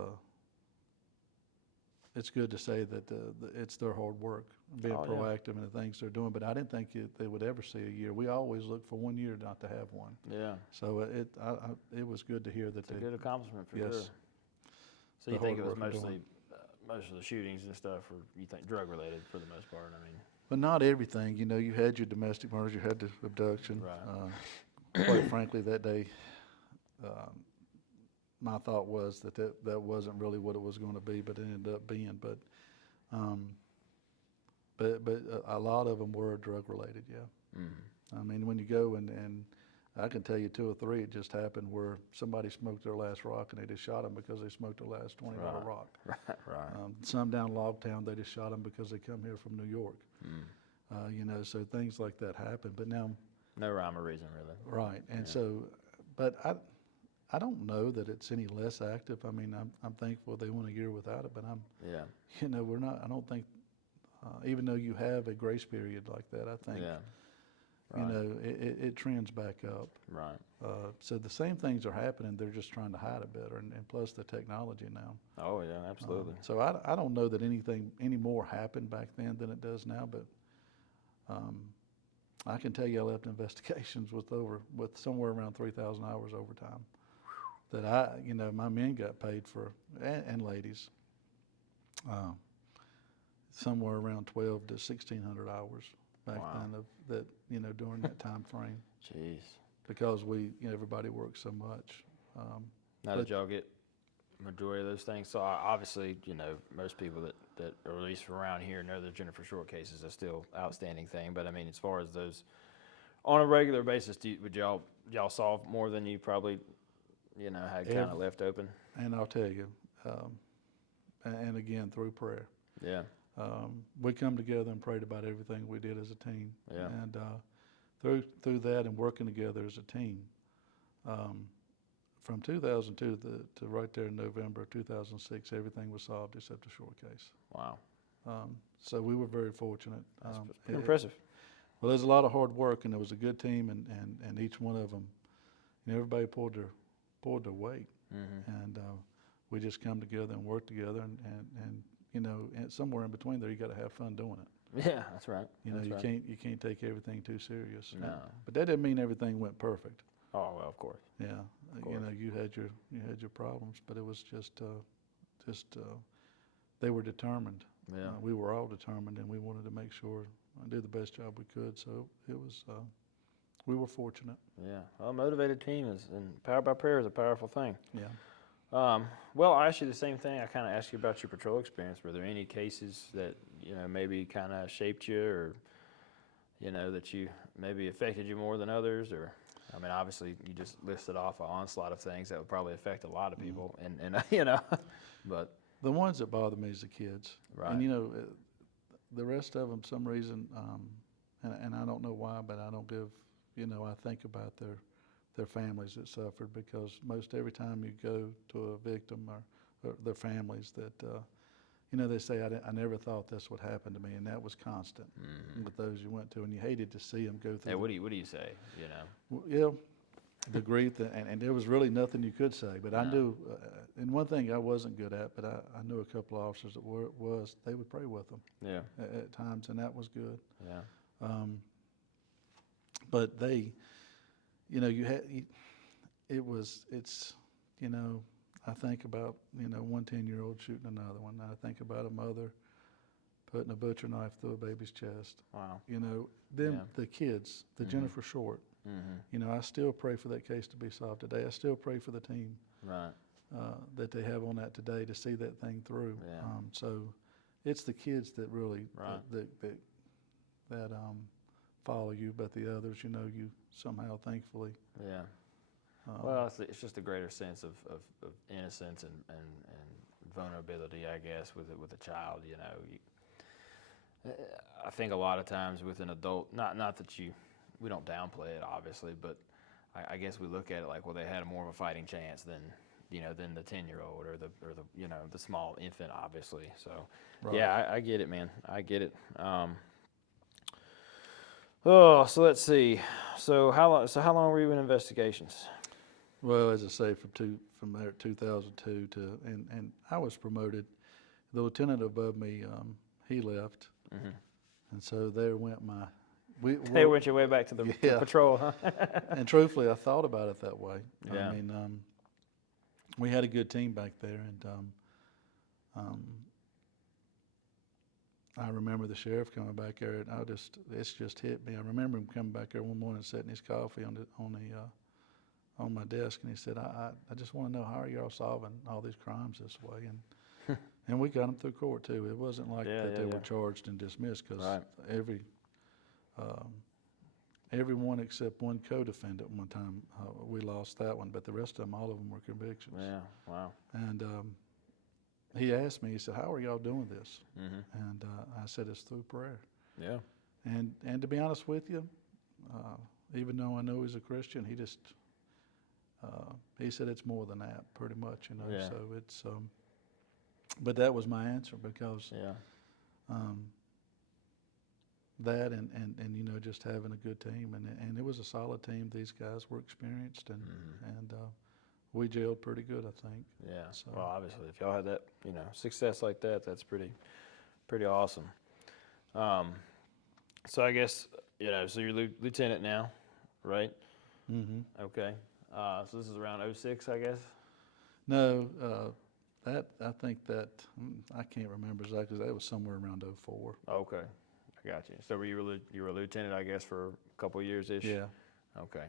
good to say that it's their hard work, being Oh, yeah. proactive in the things they're doing. But I didn't think they would ever see a year. We always look for 1 year not to have one. Yeah. So it was good to hear that It's a good accomplishment for yes, sure. So the you think it hard was work they're mostly most of the shootings and stuff were, you think, drug related for the most part? I mean, but not everything. You know, you had your domestic murders, you had the abduction. right. Quite frankly, that day, my thought was that wasn't really what it was going to be, but it ended up being. But a lot of them were drug related. Yeah. Mm. I mean, when you go and I can tell you 2 or 3, it just happened where somebody smoked their last rock and they just shot them because they smoked their last $20 Right. rock. Right. Some down Logtown, they just shot them because they come here from New York. Mm. You know, so things like that happen. But now, No rhyme or reason, really. right, and Yeah. so, but I don't know that it's any less active. I mean, I'm thankful they went a year without it, but Yeah. you know, we're not. I don't think, even though you have a grace period like that, I think, Yeah. you Right. know, it trends back up. Right. So the same things are happening. They're just trying to hide it better, and plus the technology now. Oh yeah, absolutely. So I don't know that any more happened back then than it does now, but I can tell you I left investigations with somewhere around 3,000 hours overtime that you know, my men got paid for, and ladies, somewhere around 12 to 1,600 hours back Wow. then that, you know, during that time frame, Jeez. because everybody worked so much. Now, But- did y'all get majority of those things? So obviously, you know, most people that or at least around here know the Jennifer Short cases are still outstanding thing. But I mean, as far as those on a regular basis, would y'all solve more than you probably, you know, had kind of left open? And I'll tell you, and again, through prayer. Yeah. We come together and prayed about everything we did as a team. Yeah. And through that and working together as a team, from 2002 to right there in November of 2006, everything was solved except the Short case. Wow. So we were very fortunate. That's pretty impressive. Well, there's a lot of hard work, and it was a good team, and each one of them, you know, everybody pulled their weight, and we just come together and work together, and you know, and somewhere in between there, you got to have fun doing it. Yeah, that's right. You know, That's right. you can't take everything too serious. No. But that didn't mean everything went perfect. Oh well, of course. Yeah, Of you course. know, you had your problems, but it was just they were determined. Yeah. We were all determined, and we wanted to make sure I did the best job we could. So it was we were fortunate. Yeah. Well, a motivated team and powered by prayer is a powerful thing. Yeah. Well, I asked you the same thing. I kind of asked you about your patrol experience. Were there any cases that, you know, maybe kind of shaped you, or, you know, that you maybe affected you more than others? Or, I mean, obviously you just listed off an onslaught of things that would probably affect a lot of people, and you know, but The ones that bother me is the kids. Right. And you know, the rest of them, some reason, and I don't know why, but I don't give. You know, I think about their families that suffered, because most every time you go to a victim or their families, that you know, they say, I never thought this would happen to me, and that was constant with those you went to, and you hated to see them go through. yeah, what do you say? You know, Yeah, the grief, and there was really nothing you could say. But I knew, and one thing I wasn't good at, but I knew a couple of officers that they would pray with them yeah, at times, and that was good. yeah, But they, you know, it's, you know, I think about, you know, one 10-year-old shooting another one. I think about a mother putting a butcher knife through a baby's chest. wow, You know, the kids, the Jennifer Short. You know, I still pray for that case to be solved today. I still pray for the team right, that they have on that today to see that thing through. Yeah. So it's the kids that really Right. that follow you, but the others, you know, you somehow thankfully. yeah. Well, it's just a greater sense of innocence and vulnerability, I guess, with a child. You know, I think a lot of times with an adult, not that we don't downplay it, obviously, but I guess we look at it like, well, they had more of a fighting chance than than the 10-year-old or the the small infant, obviously. So, Right. yeah, I get it, man. I get it. Oh, so let's see. So how long? Were you in investigations? Well, as I say, from there 2002 to and I was promoted. The lieutenant above me, he left, Mm-hmm. and so there went my. We They went your way back to the yeah. patrol, huh? And truthfully, I thought about it that way. Yeah. I mean, we had a good team back there, and I remember the sheriff coming back there, and it's just hit me. I remember him coming back there one morning, setting his coffee on my desk, and he said, "I just want to know, how are y'all solving all these crimes this way?" And we got them through court too. It wasn't like that they were charged and dismissed, because everyone except one co-defendant one time, we lost that one, but the rest of them, all of them were convictions. Yeah. Wow. And he asked me, he said, "How are y'all doing this?" Mm-hmm. And I said, "It's through prayer." Yeah. And to be honest with you, even though I know he's a Christian, he said it's more than that, pretty much, Yeah. So it's, but that was my answer, because that and just having a good team, and it was a solid team. These guys were experienced, and we gelled pretty good, I think. Yeah. So. Well, obviously, if y'all had that, success like that, that's pretty awesome. So I guess so you're lieutenant now, right? Mm-hmm. Okay. So this is around 06, I guess. No, I think that I can't remember exactly. That was somewhere around 04. Okay, I got you. So you were a lieutenant, I guess, for a couple of years ish. Yeah. Okay.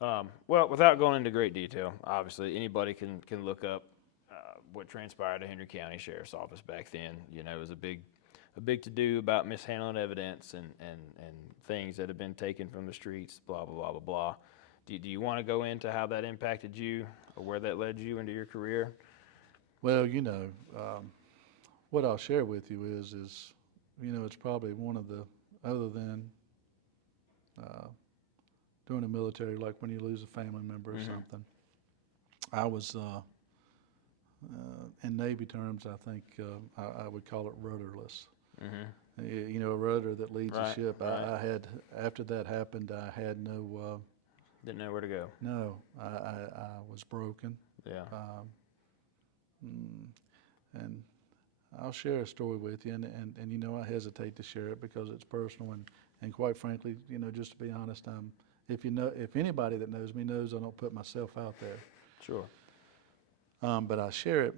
Well, without going into great detail, obviously anybody can look up what transpired at Henry County Sheriff's Office back then. It was a big to do about mishandling evidence and things that have been taken from the streets. Blah blah blah blah blah. Do you want to go into how that impacted you or where that led you into your career? Well, what I'll share with you is it's probably one of the, other than doing the military, like when you lose a family member or something. I was, in Navy terms, I think I would call it rudderless. Mm-hmm. A rudder that leads a ship. Right. I had, after that happened, I had no. Didn't know where to go. No, I was broken. Yeah. And I'll share a story with you, and I hesitate to share it because it's personal, and quite frankly, just to be honest, if anybody that knows me knows I don't put myself out there. Sure. But I share it.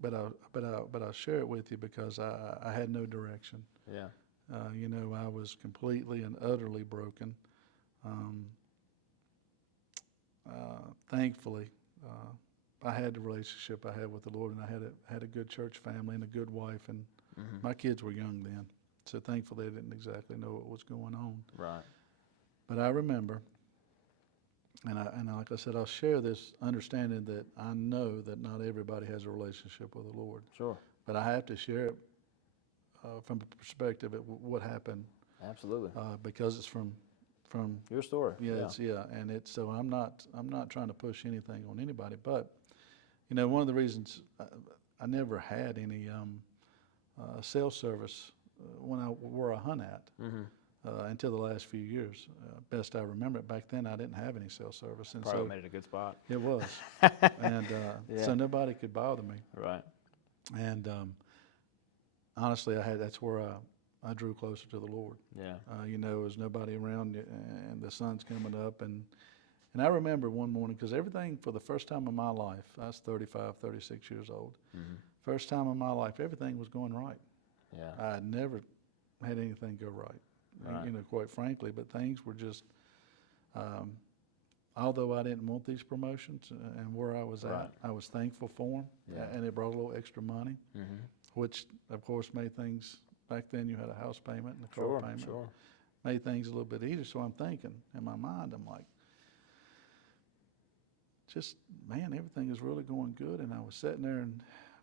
But I'll share it with you because I had no direction. Yeah. I was completely and utterly broken. Thankfully, I had the relationship I had with the Lord, and I had a good church family and a good wife, and my kids were young then, so thankfully they didn't exactly know what was going on. Right. But I remember, and like I said, I'll share this understanding that I know that not everybody has a relationship with the Lord. Sure. But I have to share it from the perspective of what happened. Absolutely. Because it's from your story. Yeah, and it's so I'm not trying to push anything on anybody, but one of the reasons I never had any cell service where I hunt at until the last few years. Best I remember it, back then I didn't have any cell service, and Probably so made it a good spot. it was, and so nobody could bother me. Right. And honestly, that's where I drew closer to the Lord. Yeah. There was nobody around, and the sun's coming up, and I remember one morning, because everything, for the first time in my life, I was 35, 36 years old. First time in my life, everything was going right. Yeah. I had never had anything go right, quite frankly, but things were just, although I didn't want these promotions and where I was at, I was thankful for them, and it brought a little extra money, which, of course, made things, back then you had a house payment and a car payment, made things a little bit easier. So I'm thinking, in my mind, I'm like, just, man, everything is really going good. And I was sitting there,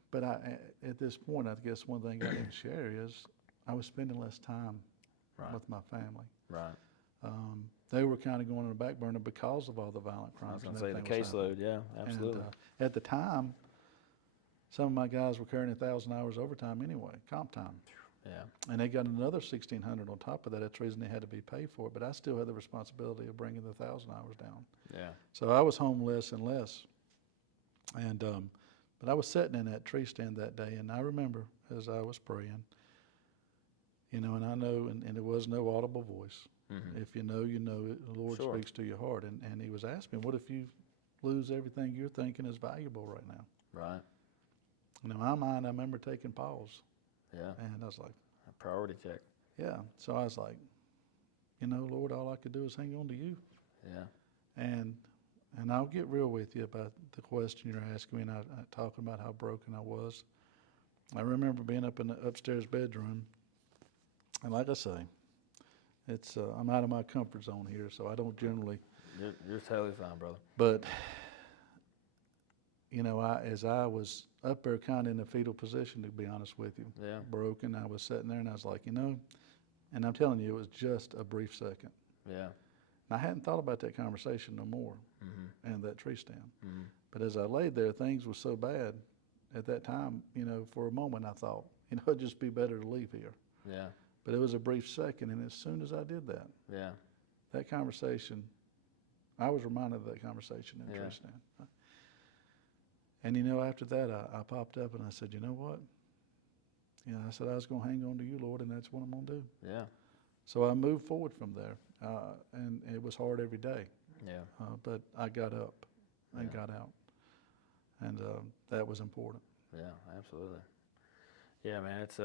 but at this point, I guess one thing I didn't share is I was spending less time with my family. Right. they were kind of going on the back burner because of all the violent I crimes. was going and to say the everything was happening. caseload. Yeah, absolutely. And at the time, some of my guys were carrying 1,000 hours overtime anyway, comp time. Yeah. And they got another 1,600 on top of that. That's the reason they had to be paid for it. But I still had the responsibility of bringing the 1,000 hours down. Yeah. So I was home less and less. And but I was sitting in that tree stand that day, and I remember as I was praying, and I know, and there was no audible voice. Mm-hmm. If you know, you know it. The Lord Sure. speaks to your heart. And He was asking me, what if you lose everything you're thinking is valuable right now? Right. And in my mind, I remember taking pause. Yeah. And I was like, A priority check. yeah. So I was like, Lord, all I could do is hang on to you. Yeah. And I'll get real with you about the question you're asking me, and I talking about how broken I was. I remember being up in the upstairs bedroom, and like I say, it's I'm out of my comfort zone here, so I don't generally. You're totally fine, brother. But as I was up there, kind of in a fetal position, to be honest with you, Yeah. broken, I was sitting there, and I was like, and I'm telling you, it was just a brief second. Yeah. And I hadn't thought about that conversation no more, Mm-hmm. and that tree stand. Mm-hmm. But as I laid there, things were so bad at that time, for a moment I thought, it'd just be better to leave here. Yeah. But it was a brief second, and as soon as I did that, Yeah. that conversation, I was reminded of that conversation in Yeah. tree stand. And after that, I popped up and I said, you know what? I said, I was going to hang on to you, Lord, and that's what I'm going to do. Yeah. So I moved forward from there, and it was hard every day. Yeah. But I got up and Yeah. got out, and that was important. Yeah, absolutely. Yeah, man, it's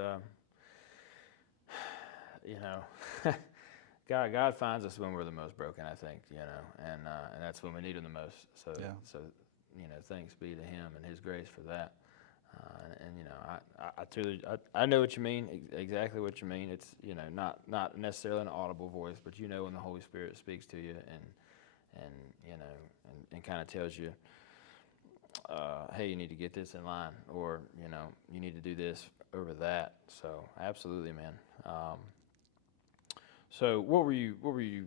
God finds us when we're the most broken, I think, and that's when we need Him the most. So, Yeah. so thanks be to Him and His grace for that. I truly, I know what you mean, exactly what you mean. It's not necessarily an audible voice, but when the Holy Spirit speaks to you and kind of tells you, hey, you need to get this in line, or you need to do this over that. So absolutely, man. So what were you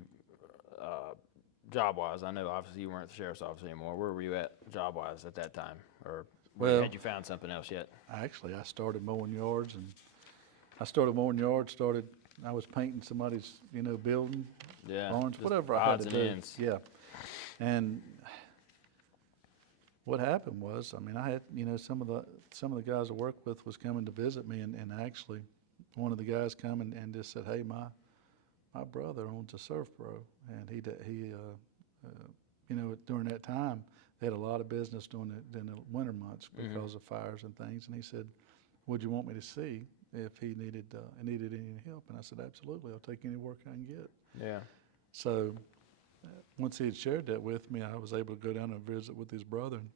job wise? I know obviously you weren't at the sheriff's office anymore. Where were you at job wise at that time, or had you found something else yet? Actually, I started mowing yards, I was painting somebody's, building, Yeah, barns, just whatever I had odds to and do. ends. Yeah. And what happened was, I had, some of the guys I worked with was coming to visit me, and actually one of the guys come and just said, hey, my brother owns a surf pro, and he during that time, they had a lot of business during the winter months because of fires and things. And he said, would you want me to see if he needed any help? And I said, absolutely. I'll take any work I can get. Yeah. So once he had shared that with me, I was able to go down and visit with his brother. And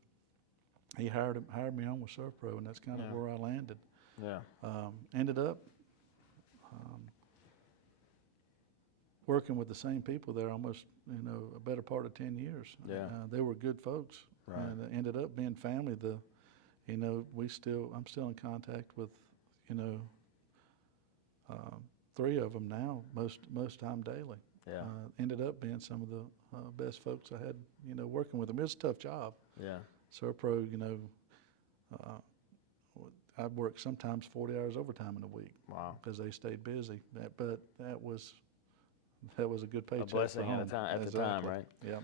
he hired me on with Surf Pro, and that's kind of where I landed. Yeah. Ended up working with the same people there almost, a better part of 10 years. Yeah. They were good folks. Right. And ended up being family. I'm still in contact with, 3 of them now, most time daily. Yeah. Ended up being some of the best folks I had, working with them. It was a tough job. Yeah. Surf Pro, I'd work sometimes 40 hours overtime in a week. Wow. Because they stayed busy. But that was a good paycheck. A blessing for home. at the time, right? Yeah.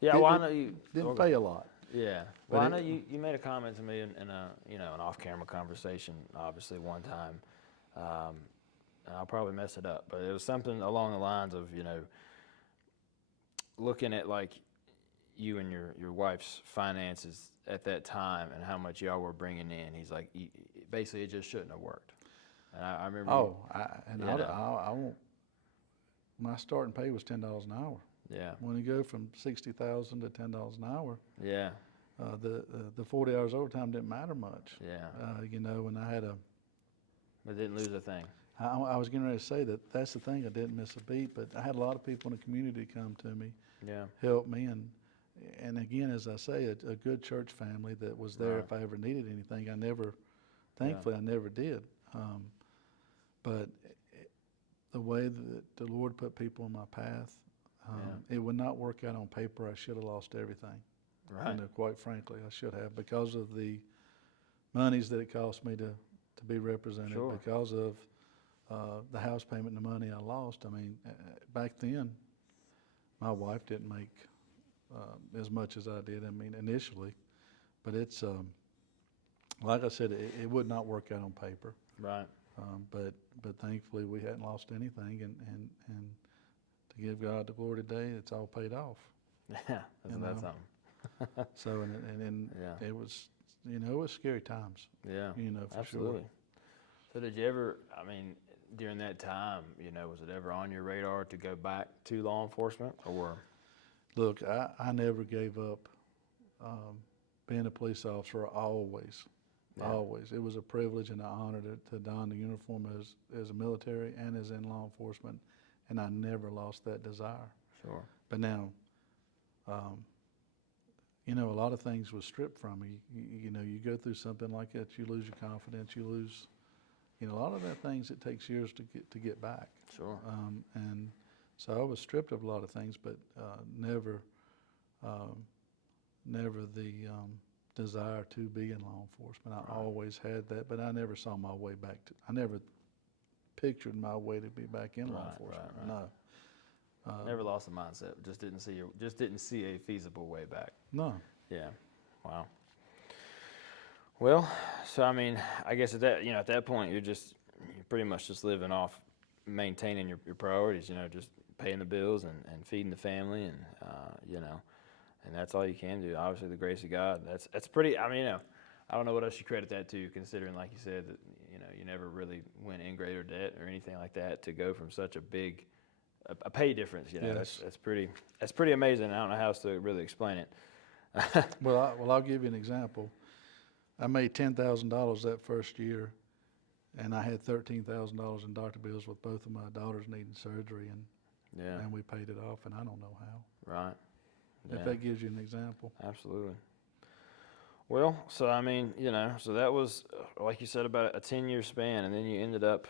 Yeah. Well, I know you didn't pay a lot. Yeah. Well, I know you made a comment to me in an off-camera conversation, obviously one time, and I'll probably mess it up, but it was something along the lines of looking at like you and your wife's finances at that time and how much y'all were bringing in. He's like, basically, it just shouldn't have worked. And I remember. Oh, I won't. My starting pay was $10 an hour. Yeah. When you go from $60,000 to $10 an hour, yeah, the 40 hours overtime didn't matter much. Yeah. And I had But didn't lose a thing. I was getting ready to say that's the thing. I didn't miss a beat, but I had a lot of people in the community come to me, Yeah. help me, and again, as I say, a good church family that was there Right. if I ever needed anything. Thankfully, I never did. But the way that the Lord put people on my path, It would not work out on paper. I should have lost everything. Right. Quite frankly, I should have, because of the monies that it cost me to be represented, Sure. because of the house payment and the money I lost. I mean, back then, my wife didn't make as much as I did. I mean, initially, but it's like I said, it would not work out on paper. Right. But thankfully we hadn't lost anything, and to give God the glory today, it's all paid off. Yeah, that's something. So and Yeah. it was, it was scary times. Yeah. For Absolutely. sure. So did you ever, I mean, during that time, was it ever on your radar to go back to law enforcement, or? Look, I never gave up being a police officer. Always. Yeah. Always. It was a privilege and an honor to don the uniform as a military and as in law enforcement, and I never lost that desire. Sure. But now, a lot of things was stripped from me. You go through something like that, you lose your confidence, you lose, a lot of that things, it takes years to get back. Sure. And so I was stripped of a lot of things, but never the desire to be in law enforcement. I Right. always had that, but I never saw my way back I never pictured my way to be back in law Right, enforcement. right. No. Never lost the mindset. Just didn't see a feasible way back. No. Yeah. Wow. Well, so I mean, I guess at that point, you're pretty much just living off maintaining your priorities. Just paying the bills and feeding the family, and and that's all you can do. Obviously, the grace of God. That's pretty. I mean, I don't know what else you credit that to, considering, like you said, that you never really went in greater debt or anything like that, to go from such a big a pay difference. Yes. That's pretty amazing. I don't know how else to really explain it. Well, I'll give you an example. I made $10,000 that first year, and I had $13,000 in doctor bills with both of my daughters needing surgery, and we paid it off, and I don't know how. Right. If that gives you an example. Absolutely. Well, so I mean, so that was, like you said, about a 10-year span, and then you ended up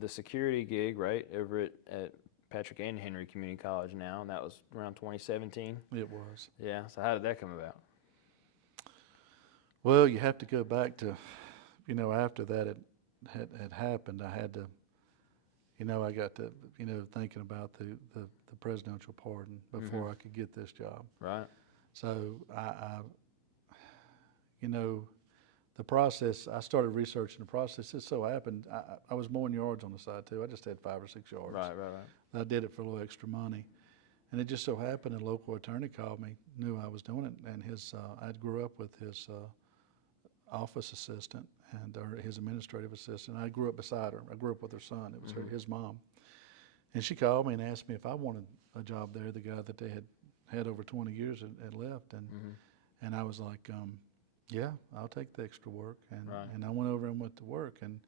the security gig, right, over at Patrick and Henry Community College now, and that was around 2017. It was. Yeah. So how did that come about? Well, you have to go back to, after that had happened, I had to, I got to, thinking about the presidential pardon before I could get this job. Right. So the process, I started researching the process. It so happened, I was mowing yards on the side too. I just had 5 or 6 yards. Right. I did it for a little extra money. And it just so happened a local attorney called me, knew I was doing it, and I grew up with his office assistant or his administrative assistant. I grew up beside her. I grew up with her son. It was his mom. And she called me and asked me if I wanted a job there. The guy that they had over 20 years had left. And I was like, yeah, I'll take the extra work. And I went over and went to work. And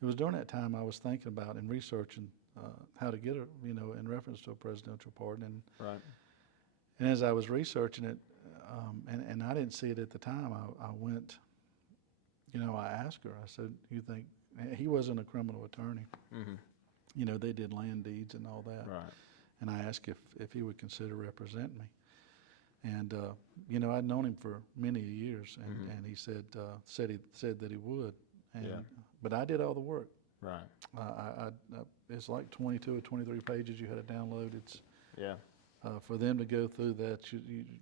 it was during that time I was thinking about and researching how to get in reference to a presidential pardon. And as I was researching it, and I didn't see it at the time, I went, I asked her, I said, you think, he wasn't a criminal attorney. They did land deeds and all that. Right. And I asked if he would consider representing me. And, I'd known him for many years, and he said that he would. But I did all the work. Right. It's like 22 or 23 pages you had to download. It's Yeah. For them to go through that,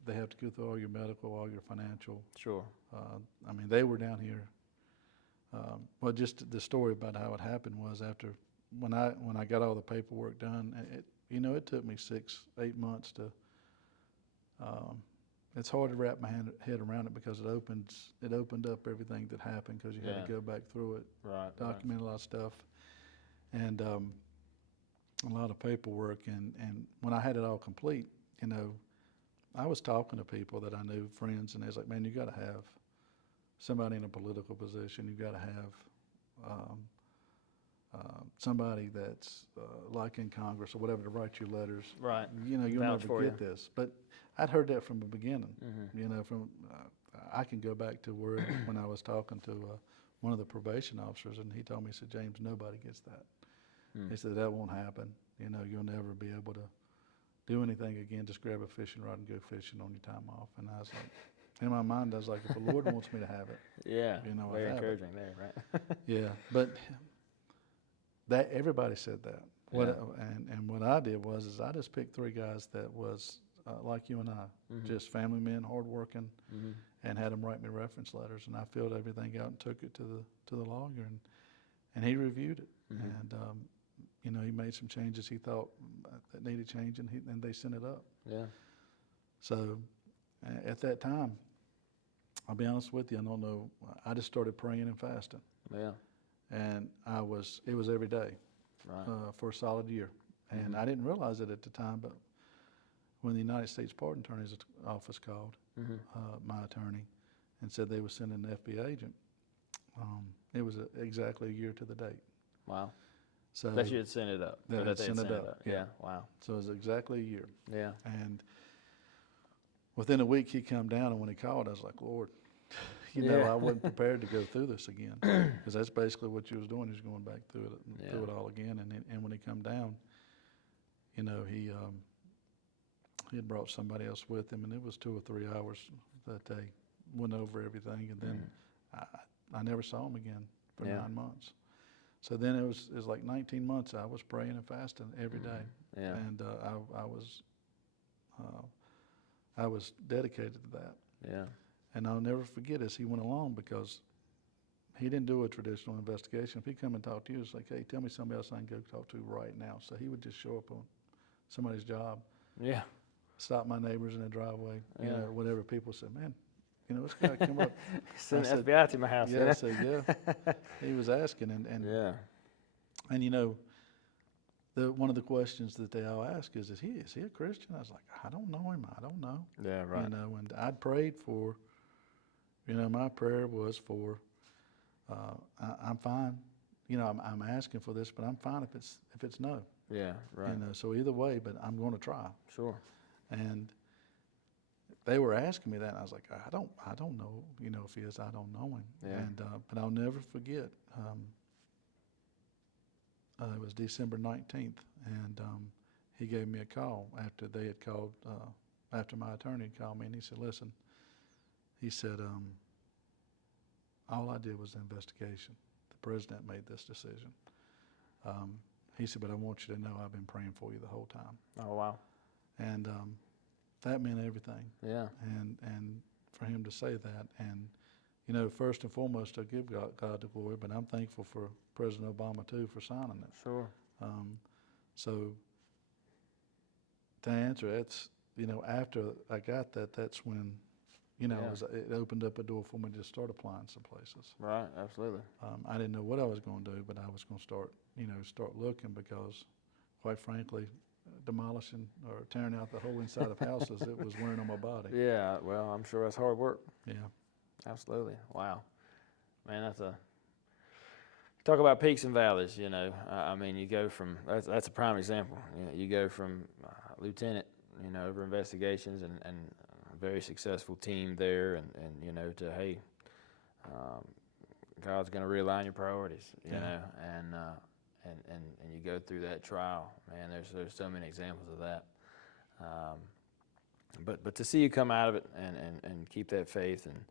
they have to go through all your medical, all your financial. Sure. I mean, they were down here. Well, just the story about how it happened was after when I got all the paperwork done, it took me 6-8 months to. It's hard to wrap my head around it because it opened up everything that happened because you had to go back through it, document a lot of stuff, and a lot of paperwork. And when I had it all complete, I was talking to people that I knew, friends, and they was like, man, you got to have somebody in a political position. You got to have somebody that's like in Congress or whatever to write you letters. Right. You'll Vouch for never get this. But I'd heard that from the beginning. Mm-hmm. I can go back to where when I was talking to one of the probation officers, and he told me, he said, James, nobody gets that. He said, that won't happen. You'll never be able to do anything again. Just grab a fishing rod and go fishing on your time off. And I was like, in my mind, I was like, if the Lord wants me to have it, Yeah, you know, very I have it. encouraging there, right? Yeah, but that everybody said that. And what I did is I just picked 3 guys that was like you and I, just family men, hardworking, and had them write me reference letters. And I filled everything out and took it to the lawyer, and he reviewed it. And you know, he made some changes he thought that needed changing, and they sent it up. Yeah. So at that time, I'll be honest with you, I don't know. I just started praying and fasting. Yeah. And it was every day. Right. For a solid year. And I didn't realize it at the time, but when the United States Pardon Attorney's Office called my attorney and said they were sending an FBI agent, it was exactly a year to the date. Wow. So That you had sent it up. That or I that they had sent it sent up, Yeah. yeah. Wow. So it was exactly a year. Yeah. And within a week he come down, and when he called, I was like, Lord, you know, I wasn't prepared to go through this again, because that's basically what you was doing, is going back through it all again. And when he come down, you know, he had brought somebody else with him, and it was 2 or 3 hours that they went over everything, and then I never saw him again for 9 months. So then it was like 19 months I was praying and fasting every day, and I was dedicated to that. Yeah. And I'll never forget as he went along, because he didn't do a traditional investigation. If he come and talk to you, it's like, hey, tell me somebody else I can go talk to right now. So he would just show up on somebody's job, Yeah. stop my neighbors in the driveway, you know, whatever. People said, man, you know, this guy come up. Send the FBI to my house. Yeah, I said, yeah. He was asking, and you know, one of the questions that they all ask is he a Christian? I was like, I don't know him. I don't know. Yeah, right. You know, and I'd prayed for, you know, my prayer was for, I'm fine. You know, I'm asking for this, but I'm fine if it's no. Yeah, right. You know, so either way, but I'm going to try. Sure. And they were asking me that, and I was like, I don't know. You know, if he is, I don't know him. Yeah. And but I'll never forget. It was December 19th, and he gave me a call after they had called. After my attorney had called me, and he said, "Listen," he said, "all I did was an investigation. The president made this decision." He said, "But I want you to know I've been praying for you the whole time." Oh, wow. And that meant everything. Yeah. And for him to say that, and you know, first and foremost, I give God the glory, but I'm thankful for President Obama too for signing it. Sure. So to answer, it's, you know, after I got that, that's when, you know, it opened up a door for me to start applying some places. Right. Absolutely. I didn't know what I was going to do, but I was going to start looking, because, quite frankly, demolishing or tearing out the whole inside of houses, it was wearing on my body. Yeah. Well, I'm sure that's hard work. Yeah. Absolutely. Wow. Man, talk about peaks and valleys, you know. I mean, you go from, that's a prime example. You know, you go from lieutenant, you know, over investigations and a very successful team there, and you know, to, hey, God's going to realign your priorities, you know, and you go through that trial. Man, there's so many examples of that. But to see you come out of it and keep that faith, and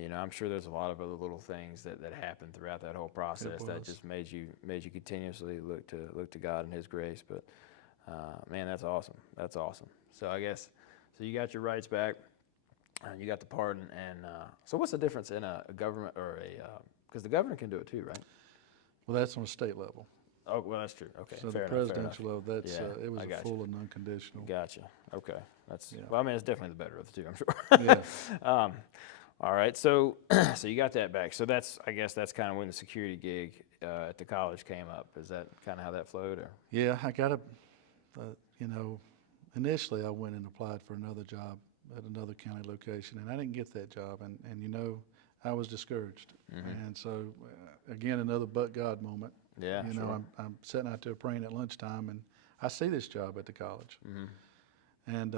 you know, I'm sure there's a lot of other little things that happened throughout that whole process that just made you continuously look to God and His grace. But man, that's awesome. That's awesome. So I guess, so you got your rights back, you got the pardon, and so what's the difference in a government or because the governor can do it too, right? Well, that's on a state level. Oh, well, that's true. Okay. So fair the enough, presidential level, that's it was I a got full you. and unconditional. Gotcha. Okay. That's Yeah. well. I mean, it's definitely the better of the two, I'm sure. Yeah. All right. So so you got that back. So I guess that's kind of when the security gig at the college came up. Is that kind of how that flowed, or? Yeah, I got you know, initially I went and applied for another job at another county location, and I didn't get that job, and you know, I was discouraged. And so again, another but God moment. Yeah. You know, I'm sitting out there praying at lunchtime, and I see this job at the college. And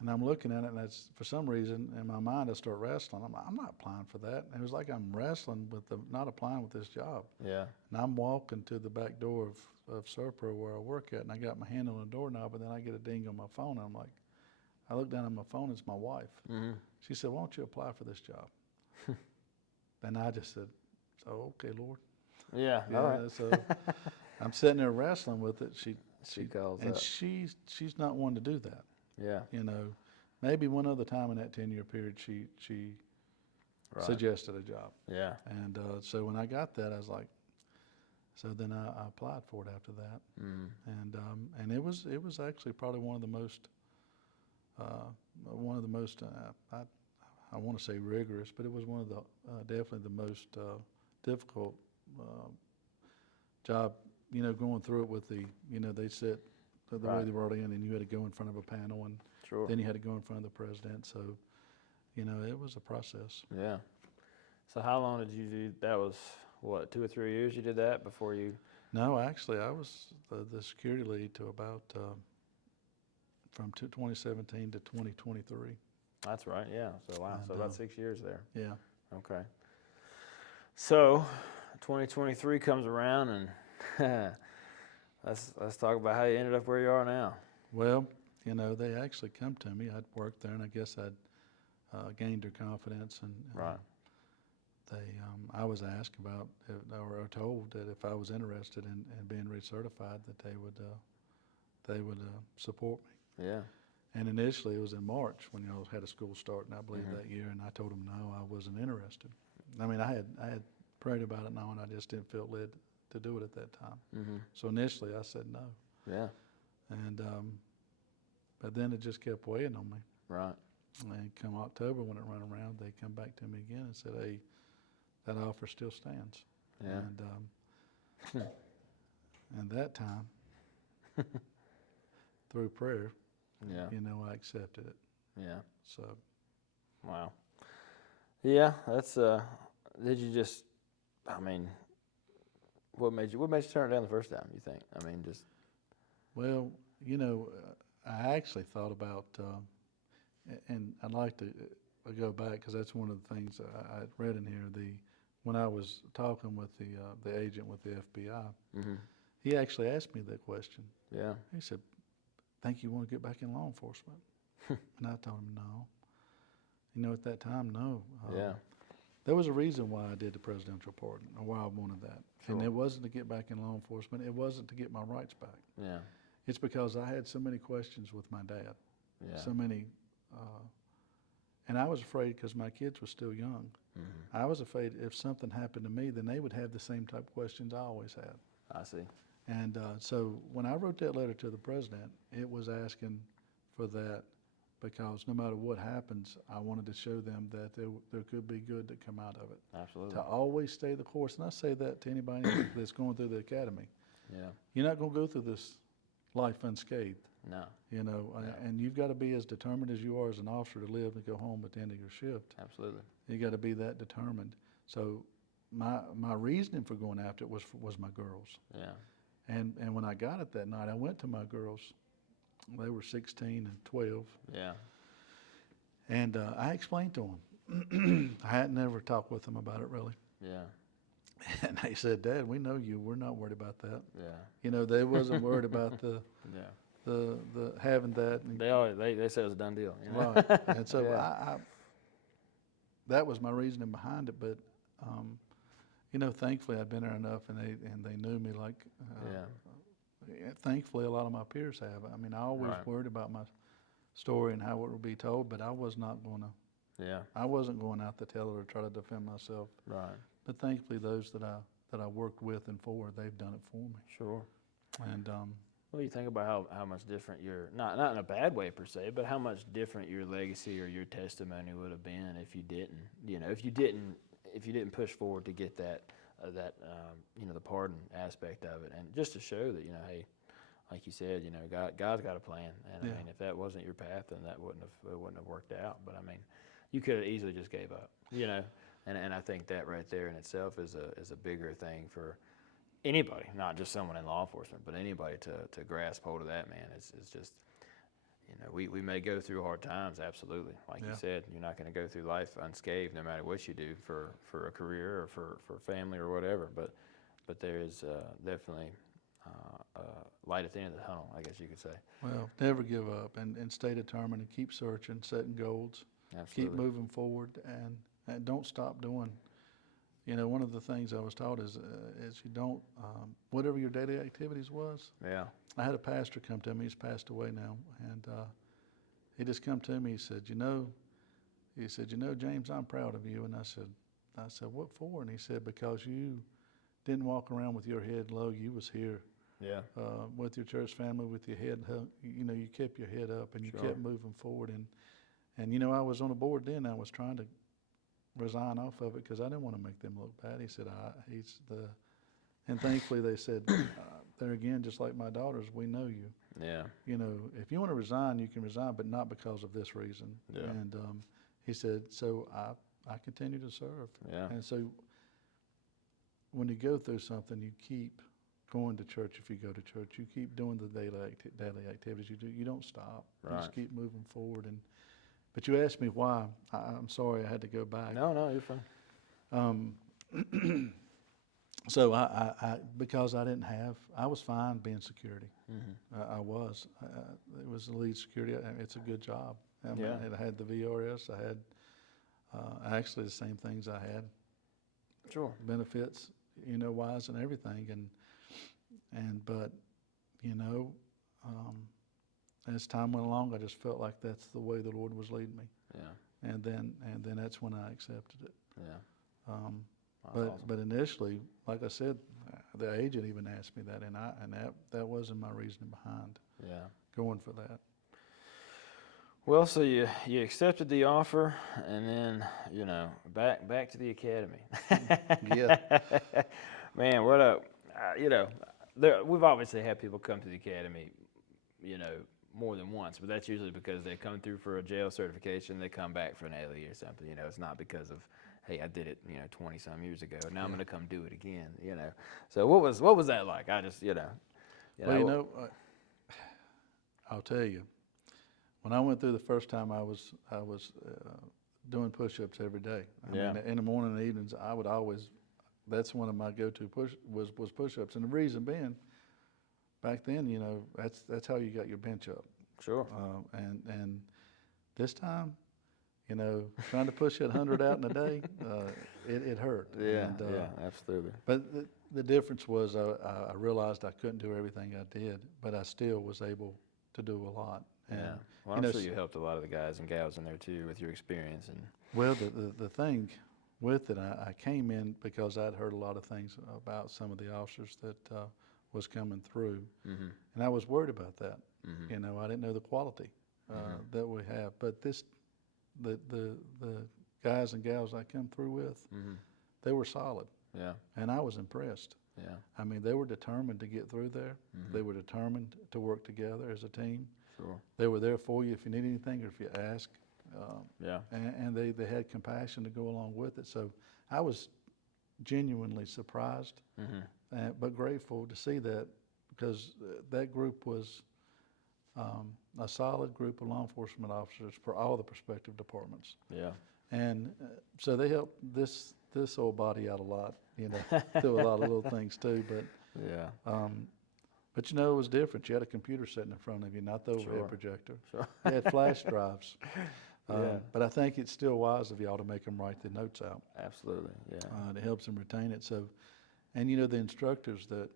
And I'm looking at it, and that's, for some reason, in my mind, I start wrestling. I'm like, I'm not applying for that. And it was like I'm wrestling with not applying with this job. Yeah. And I'm walking to the back door of Serpro where I work at, and I got my hand on the doorknob, and then I get a ding on my phone, and I'm like, I look down at my phone, it's my wife. Mm-hmm. She said, why don't you apply for this job? And I just said, so, okay, Lord. Yeah, all right. So I'm sitting there wrestling with it. She calls and up. she's not one to do that. Yeah. You know, maybe one other time in that 10-year period, she Right. suggested a job. Yeah. And so when I got that, I was like, so then I applied for it after that. And it was actually probably one of the most I want to say rigorous, but it was one of the definitely the most difficult job. You know, going through it with they set the way Right. they brought in, and you had to go in front of a panel, and Sure. then you had to go in front of the president. So, it was a process. Yeah. So how long did you do? That was what, 2 or 3 years you did that before you? No, actually, I was the security lead to about from 2017 to 2023. That's right. Yeah. So wow. And, So about 6 years there. Yeah. Okay. So 2023 comes around, and let's talk about how you ended up where you are now. Well, they actually come to me. I'd worked there, and I guess I'd gained their confidence, and Right. I was asked about, or told that if I was interested in being recertified, that they would support me. Yeah. And initially, it was in March when y'all had a school starting, I believe, Mhm. that year, and I told them no, I wasn't interested. I mean, I had prayed about it now, and I just didn't feel led to do it at that time. Mm-hmm. So initially, I said no, Yeah. and but then it just kept weighing on me. Right. And come October, when it ran around, they come back to me again and said, "Hey, that offer still stands." Yeah. And that time, through prayer, Yeah. I accepted it. Yeah. So Wow. Yeah. That's Did you just? I mean, what made you turn it down the first time? You think? I mean, just. well, I actually thought about, and I'd like to go back because that's one of the things I read in here. When I was talking with the agent with the FBI, Mm-hmm. he actually asked me that question. Yeah. He said, "Think you want to get back in law enforcement?" And I told him no. At that time, no. Yeah. There was a reason why I did the presidential pardon, or why I wanted that. Sure. And it wasn't to get back in law enforcement. It wasn't to get my rights back. Yeah. It's because I had so many questions with my dad. Yeah. So many, and I was afraid because my kids were still young. Mm-hmm. I was afraid if something happened to me, then they would have the same type of questions I always had. I see. And so when I wrote that letter to the president, it was asking for that, because no matter what happens, I wanted to show them that there could be good that come out of it. Absolutely. To always stay the course. And I say that to anybody that's going through the academy. Yeah. You're not going to go through this life unscathed, No. and you've got to be as determined as you are as an officer to live and go home at the end of your shift. Absolutely. You got to be that determined. So my reasoning for going after it was my girls. Yeah. And when I got it that night, I went to my girls. They were 16 and 12. Yeah. And I explained to them. I hadn't ever talked with them about it really. Yeah. And they said, "Dad, we know you. We're not worried about that." Yeah. They wasn't worried about the having that. And, They said it was a done deal. right. And so Yeah. I that was my reasoning behind it. But thankfully I'd been there enough, and they knew me like. Thankfully, a lot of my peers have. I mean, I always Right. worried about my story and how it would be told, but I was not going to. Yeah. I wasn't going out to tell it or try to defend myself. Right. But thankfully, those that I worked with and for, they've done it for me. Sure. And Well, you think about how much different not in a bad way per se, but how much different your legacy or your testimony would have been if you didn't, if you didn't push forward to get that the pardon aspect of it, and just to show that hey, like you said, God's got a plan, and Yeah. I mean, if that wasn't your path, then it wouldn't have worked out. But I mean, you could have easily just gave up, and I think that right there in itself is a bigger thing for anybody, not just someone in law enforcement, but anybody to grasp hold of that, man. It's just, we may go through hard times, absolutely. Like you said, you're not going to go through life unscathed no matter what you do for a career or for family or whatever. But there is definitely light at the end of the tunnel, I guess you could say. Well, never give up and stay determined and keep searching, setting goals, Absolutely. keep moving forward, and don't stop doing. One of the things I was taught is you don't, whatever your daily activities was. Yeah. I had a pastor come to me, he's passed away now, and he just come to me, he said, James, I'm proud of you. And I said, what for? And he said, because you didn't walk around with your head low, you was here. Yeah. With your church family, with your head hung, you kept your head up and you kept moving forward. And I was on a board then, I was trying to resign off of it because I didn't want to make them look bad. He said, and thankfully they said, there again, just like my daughters, we know you. Yeah. If you want to resign, you can resign, but not because of this reason. Yeah. And he said, so I continue to serve. Yeah. And so when you go through something, you keep going to church. If you go to church, you keep doing the daily activities you do. You don't stop. Right. You just keep moving forward. But you asked me why. I'm sorry I had to go back. No, you're fine. So because I was fine being security. Mm-hmm. I was. It was the lead security. It's a good job. I mean, Yeah. it had the VRS. I had actually the same things I had. Sure. Benefits, wise and everything. But as time went along, I just felt like that's the way the Lord was leading me. Yeah. And then that's when I accepted it. Yeah. But initially, like I said, the agent even asked me that, and that wasn't my reasoning behind going for that. Well, so you accepted the offer, and then back to the academy. Yeah. Man, what a we've obviously had people come to the academy, more than once, but that's usually because they come through for a jail certification, they come back for an LE or something. It's not because of, hey, I did it 20 some years ago, now I'm going to come do it again. So what was that like? I just Well, I'll tell you, when I went through the first time, I was doing push-ups every day. I mean, in the morning and evenings, I would always. That's one of my go-to was push-ups, and the reason being, back then, that's how you got your bench up. Sure. And this time, trying to push that 100 out in a day, it hurt. Yeah. And, yeah. Absolutely. But the difference was I realized I couldn't do everything I did, but I still was able to do a lot. And, yeah. Well, I'm sure you helped a lot of the guys and gals in there too with your experience and. Well, the thing with it, I came in because I'd heard a lot of things about some of the officers that was coming through, and I was worried about that. Mm-hmm. I didn't know the quality that we have, but the guys and gals I come through with, they were solid. Yeah. And I was impressed. Yeah. I mean, they were determined to get through there. They were determined to work together as a team. Sure. They were there for you if you need anything or if you ask. And they had compassion to go along with it. So I was genuinely surprised, but grateful to see that, because that group was a solid group of law enforcement officers for all the prospective departments. Yeah. And so they helped this old body out a lot, through a lot of little things too. But but it was different. You had a computer sitting in front of you, not the overhead projector. Sure. You had flash drives. But I think it's still wise of y'all to make them write the notes out. Absolutely, yeah. It helps them retain it. So, and the instructors that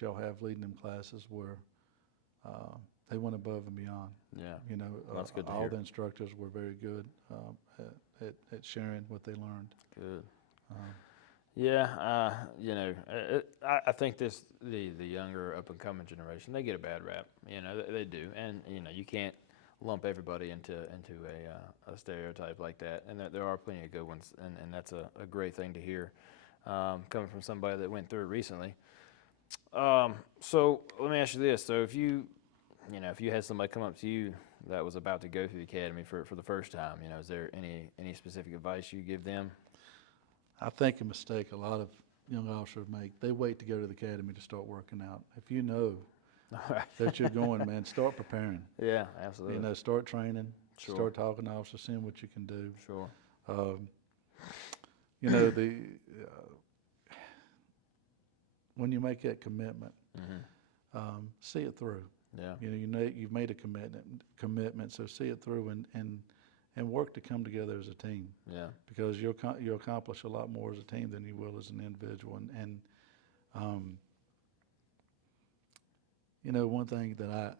y'all have leading them classes were, they went above and beyond. Yeah. That's good to all hear. the instructors were very good at sharing what they learned. Good. I think the younger up and coming generation, they get a bad rap. They do, and you can't lump everybody into a stereotype like that, and there are plenty of good ones, and that's a great thing to hear, coming from somebody that went through it recently. So let me ask you this: so if you had somebody come up to you that was about to go through the academy for the first time, is there any specific advice you give them? I think a mistake a lot of young officers make, they wait to go to the academy to start working out. If that you're going, man, start preparing. Yeah, absolutely. You know, start training, Sure. start talking to officers, seeing what you can do. Sure. Um, you know, when you make that commitment, see it through. Yeah. You know, you've made a commitment, so see it through and work to come together as a team. Yeah. Because you'll accomplish a lot more as a team than you will as an individual. You know, one thing that I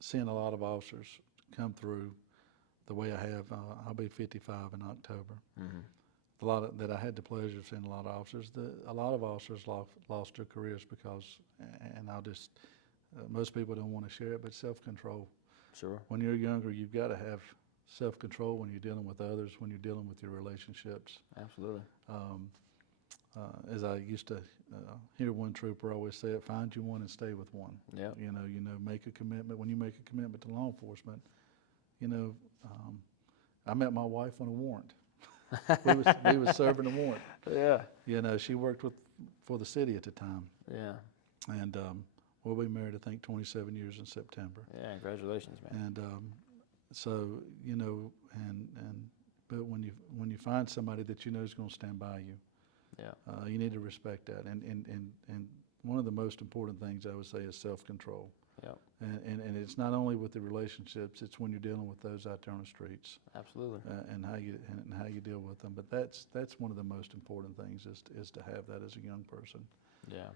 seen a lot of officers come through the way I have. I'll be 55 in October. That I had the pleasure of seeing a lot of officers. A lot of officers lost their careers because, and I'll just, most people don't want to share it, but self-control. Sure. When you're younger, you've got to have self-control when you're dealing with others, when you're dealing with your relationships. Absolutely. As I used to hear one trooper always say it, find you one and stay with one. Yeah. You know, make a commitment. When you make a commitment to law enforcement, you know, I met my wife on a warrant. we was serving a warrant. Yeah. You know, she worked for the city at the time. Yeah. And we'll be married, I think, 27 years in September. Yeah. Congratulations, man. And so, you know, but when you find somebody that you know is going to stand by you, yeah. You need to respect that. And one of the most important things I would say is self-control. Yeah. And it's not only with the relationships; it's when you're dealing with those out there on the streets. Absolutely. And how you deal with them. But that's one of the most important things is to have that as a young person. Yeah.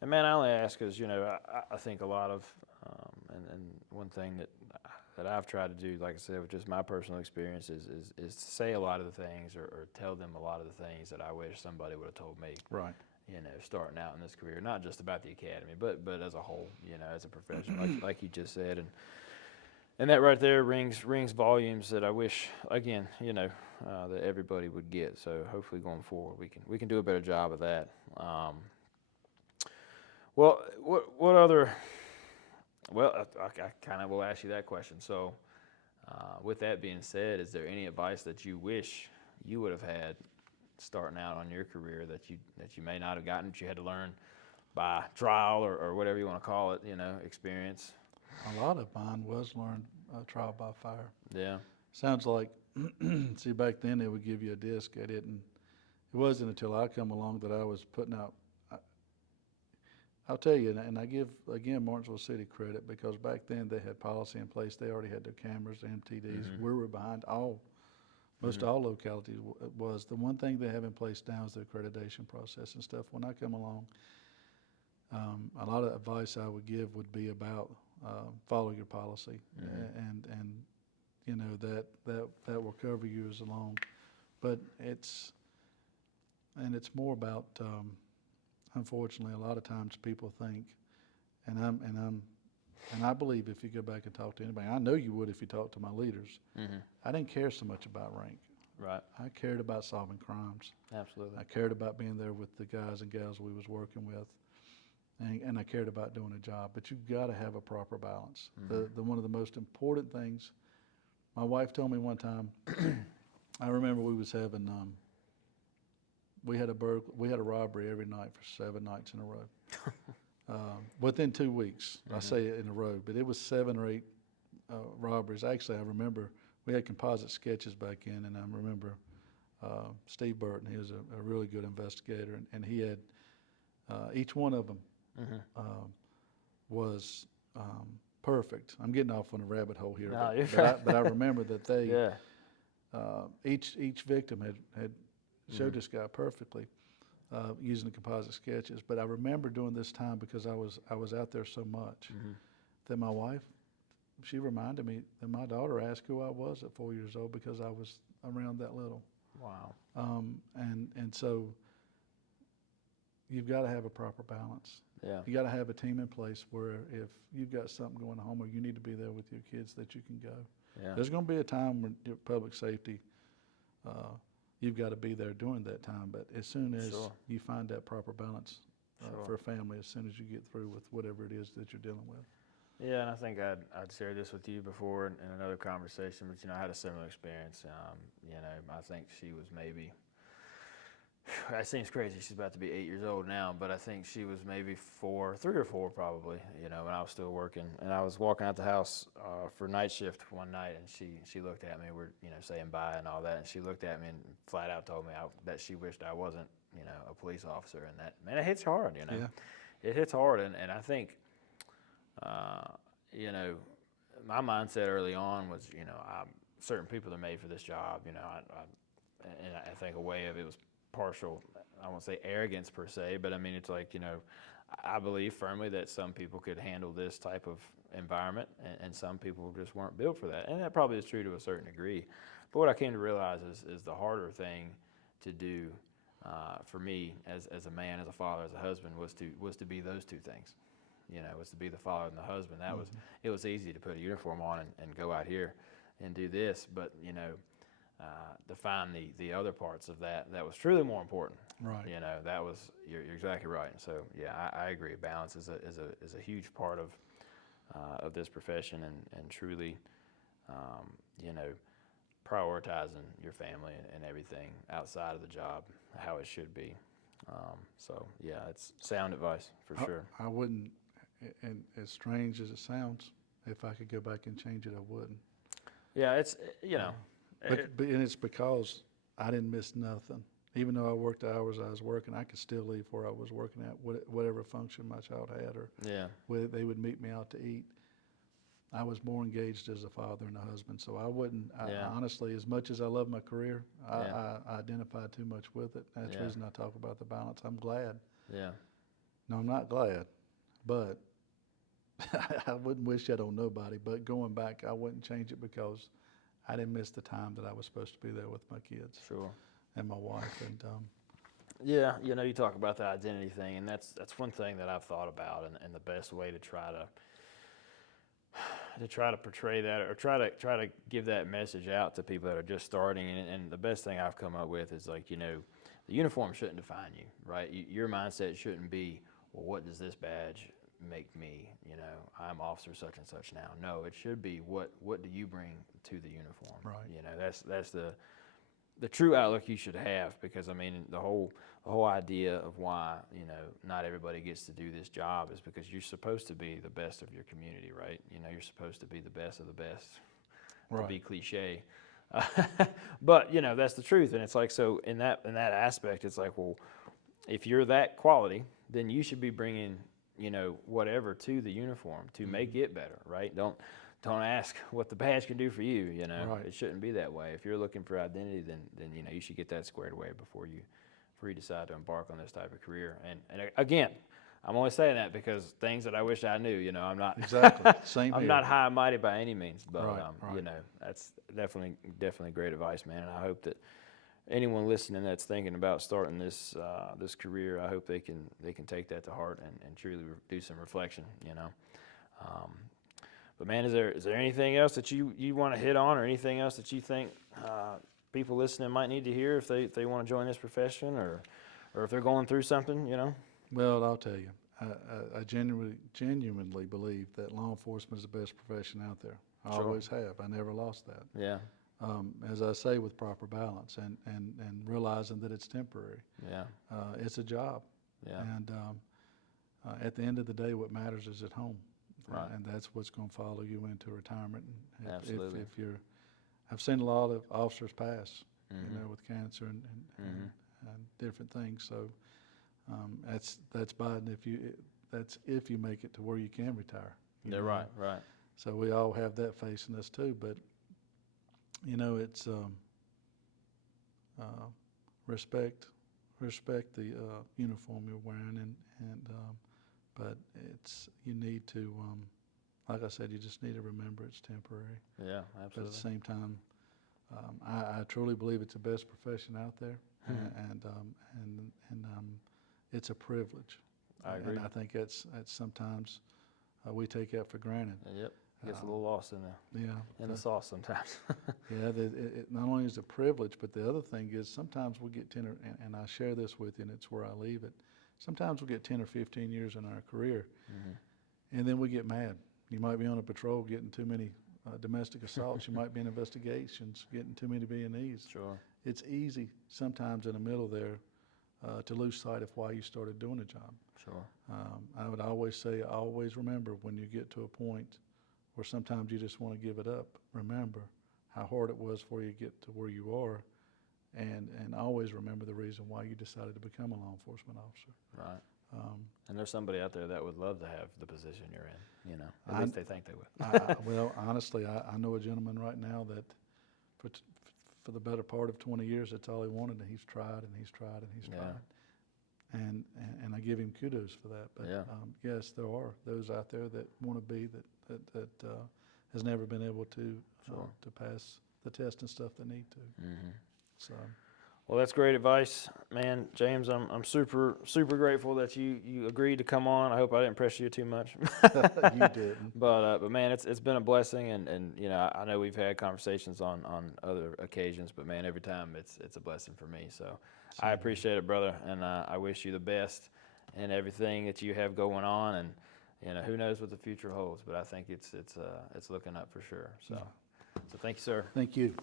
And man, I only ask because, you know, I think a lot of, and one thing that I've tried to do, like I said, with just my personal experience is to say a lot of the things or tell them a lot of the things that I wish somebody would have told me. Right. You know, starting out in this career, not just about the academy, but as a whole, you know, as a professional, like you just said, and that right there rings volumes that I wish, again, you know, that everybody would get. So hopefully going forward, we can do a better job of that. Well, what other? Well, I kind of will ask you that question. So, with that being said, is there any advice that you wish you would have had starting out on your career that you may not have gotten, that you had to learn by trial or whatever you want to call it, you know, experience? A lot of mine was learned trial by fire. Yeah. Sounds like, see, back then they would give you a disc. It wasn't until I come along that I was putting out. I'll tell you, and I give, again, Martinsville City credit, because back then they had policy in place. They already had their cameras, MTDs. We were behind most all localities. Was the one thing they have in place now is the accreditation process and stuff. When I come along, a lot of advice I would give would be about follow your policy, and you know that will cover you as long. But it's more about. Unfortunately, a lot of times people think, and I believe if you go back and talk to anybody, I know you would if you talk to my leaders. I didn't care so much about rank. Right. I cared about solving crimes. Absolutely. I cared about being there with the guys and gals we was working with, and I cared about doing a job. But you've got to have a proper balance. The one of the most important things, my wife told me one time. I remember we was having. We had a robbery every night for 7 nights in a row. Within 2 weeks, I say it in a row, but it was 7 or 8 robberies. Actually, I remember we had composite sketches back in, and I remember Steve Burton. He was a really good investigator, and he had each one of them was perfect. I'm getting off on a rabbit hole here, No, but I remember that they Yeah. each victim had showed this guy perfectly using the composite sketches. But I remember during this time, because I was out there so much, that my wife, she reminded me that my daughter asked who I was at 4 years old because I was around that little. Wow. And so you've got to have a proper balance. Yeah. You got to have a team in place where if you've got something going home or you need to be there with your kids, that you can go. Yeah. There's going to be a time when public safety, you've got to be there during that time. But as soon as you find that proper balance for a family, as soon as you get through with whatever it is that you're dealing with. Yeah, and I think I'd shared this with you before in another conversation, but, you know, I had a similar experience. You know, I think she was maybe That seems crazy. She's about to be 8 years old now, but I think she was maybe 3 or 4 probably, when I was still working. And I was walking out the house for night shift one night, and she looked at me. We're, saying bye and all that, and she looked at me and flat out told me that she wished I wasn't, a police officer. And that, man, it hits hard, Yeah. It hits hard, and I think, you know, my mindset early on was, certain people are made for this job, and I think a way of it was partial, I won't say arrogance per se, but I mean, it's like, I believe firmly that some people could handle this type of environment, and some people just weren't built for that. And that probably is true to a certain degree. But what I came to realize is the harder thing to do for me as a man, as a father, as a husband, was to be those two things. Was to be the father and the husband. That was, it was easy to put a uniform on and go out here and do this, but to find the other parts of that was truly more important. Right. That was, you're exactly right. And so yeah, I agree. Balance is a huge part of this profession, and truly, prioritizing your family and everything outside of the job, how it should be. So yeah, it's sound advice for sure. I wouldn't, and as strange as it sounds, if I could go back and change it, I wouldn't. Yeah, it's, But and it's because I didn't miss nothing. Even though I worked the hours I was working, I could still leave where I was working at, whatever function my child had, or yeah, whether they would meet me out to eat. I was more engaged as a father and a husband, so I wouldn't. Yeah. Honestly, as much as I love my career, Yeah. I identify too much with it. That's the reason I talk about the balance. I'm glad. yeah, No, I'm not glad, but I wouldn't wish that on nobody. But going back, I wouldn't change it because I didn't miss the time that I was supposed to be there with my kids sure. and my wife. And Yeah, you talk about the identity thing, and that's one thing that I've thought about, and the best way to try to portray that, or try to give that message out to people that are just starting. And the best thing I've come up with is, like, the uniform shouldn't define you, right? Your mindset shouldn't be, well, what does this badge make me? I'm officer such and such now. No, it should be, what do you bring to the uniform? Right. That's the true outlook you should have, because I mean, the whole idea of why not everybody gets to do this job is because you're supposed to be the best of your community, right? You're supposed to be the best of the best. Right. To be cliche, but that's the truth. And it's like, so in that aspect, it's like, well, if you're that quality, then you should be bringing whatever to the uniform to make it better, right? Don't ask what the badge can do for you. Right. It shouldn't be that way. If you're looking for identity, then you should get that squared away before you decide to embark on this type of career. And again, I'm only saying that because things that I wish I knew. I'm not Exactly. Same I'm here. not high and mighty by any means, but Right. that's definitely great advice, man. And I hope that anyone listening that's thinking about starting this career, I hope they can take that to heart and truly do some reflection. But man, is there anything else that you want to hit on, or anything else that you think people listening might need to hear if they want to join this profession, or if they're going through something? Well, I'll tell you, I genuinely believe that law enforcement is the best profession out there. I Sure. always have. I never lost that. Yeah. As I say, with proper balance and realizing that it's temporary. Yeah. It's a job. Yeah. And at the end of the day, what matters is at home. Right. And that's what's going to follow you into retirement. And Absolutely. If you're, I've seen a lot of officers pass, Mhm. with cancer and Mhm. different things. So that's Biden. That's if you make it to where you can retire. Yeah. Right. Right. So we all have that facing us too. But it's respect the uniform you're wearing, but you need to, like I said, you just need to remember it's temporary. Yeah. But Absolutely. at the same time, I truly believe it's the best profession out there, and it's a privilege. I agree. And I think that's sometimes we take that for granted. Yep. Gets a little lost in the sauce sometimes. Yeah, it not only is a privilege, but the other thing is sometimes we get 10 or, and I share this with you, and it's where I leave it. Sometimes we get 10 or 15 years in our career, and then we get mad. You might be on a patrol getting too many domestic assaults. You might be in investigations getting too many B&Es. Sure. It's easy sometimes in the middle there to lose sight of why you started doing a job. Sure. I would always say, always remember when you get to a point where sometimes you just want to give it up, remember how hard it was for you to get to where you are, and always remember the reason why you decided to become a law enforcement officer. Right. And there's somebody out there that would love to have the position you're in, you know, at least they think they would. Well, honestly, I know a gentleman right now that for the better part of 20 years, that's all he wanted, and he's tried and he's tried and he's tried. And I give him kudos for that. But yes, there are those out there that want to be that has never been able to pass the test and stuff they need to. So. Well, that's great advice, man. James, I'm super grateful that you agreed to come on. I hope I didn't pressure you too much. You didn't. But man, it's been a blessing, and you know, I know we've had conversations on other occasions, but man, every time it's a blessing for me. So I appreciate it, brother, and I wish you the best in everything that you have going on, and you know, who knows what the future holds, but I think it's looking up for sure. So thank you, sir. Thank you.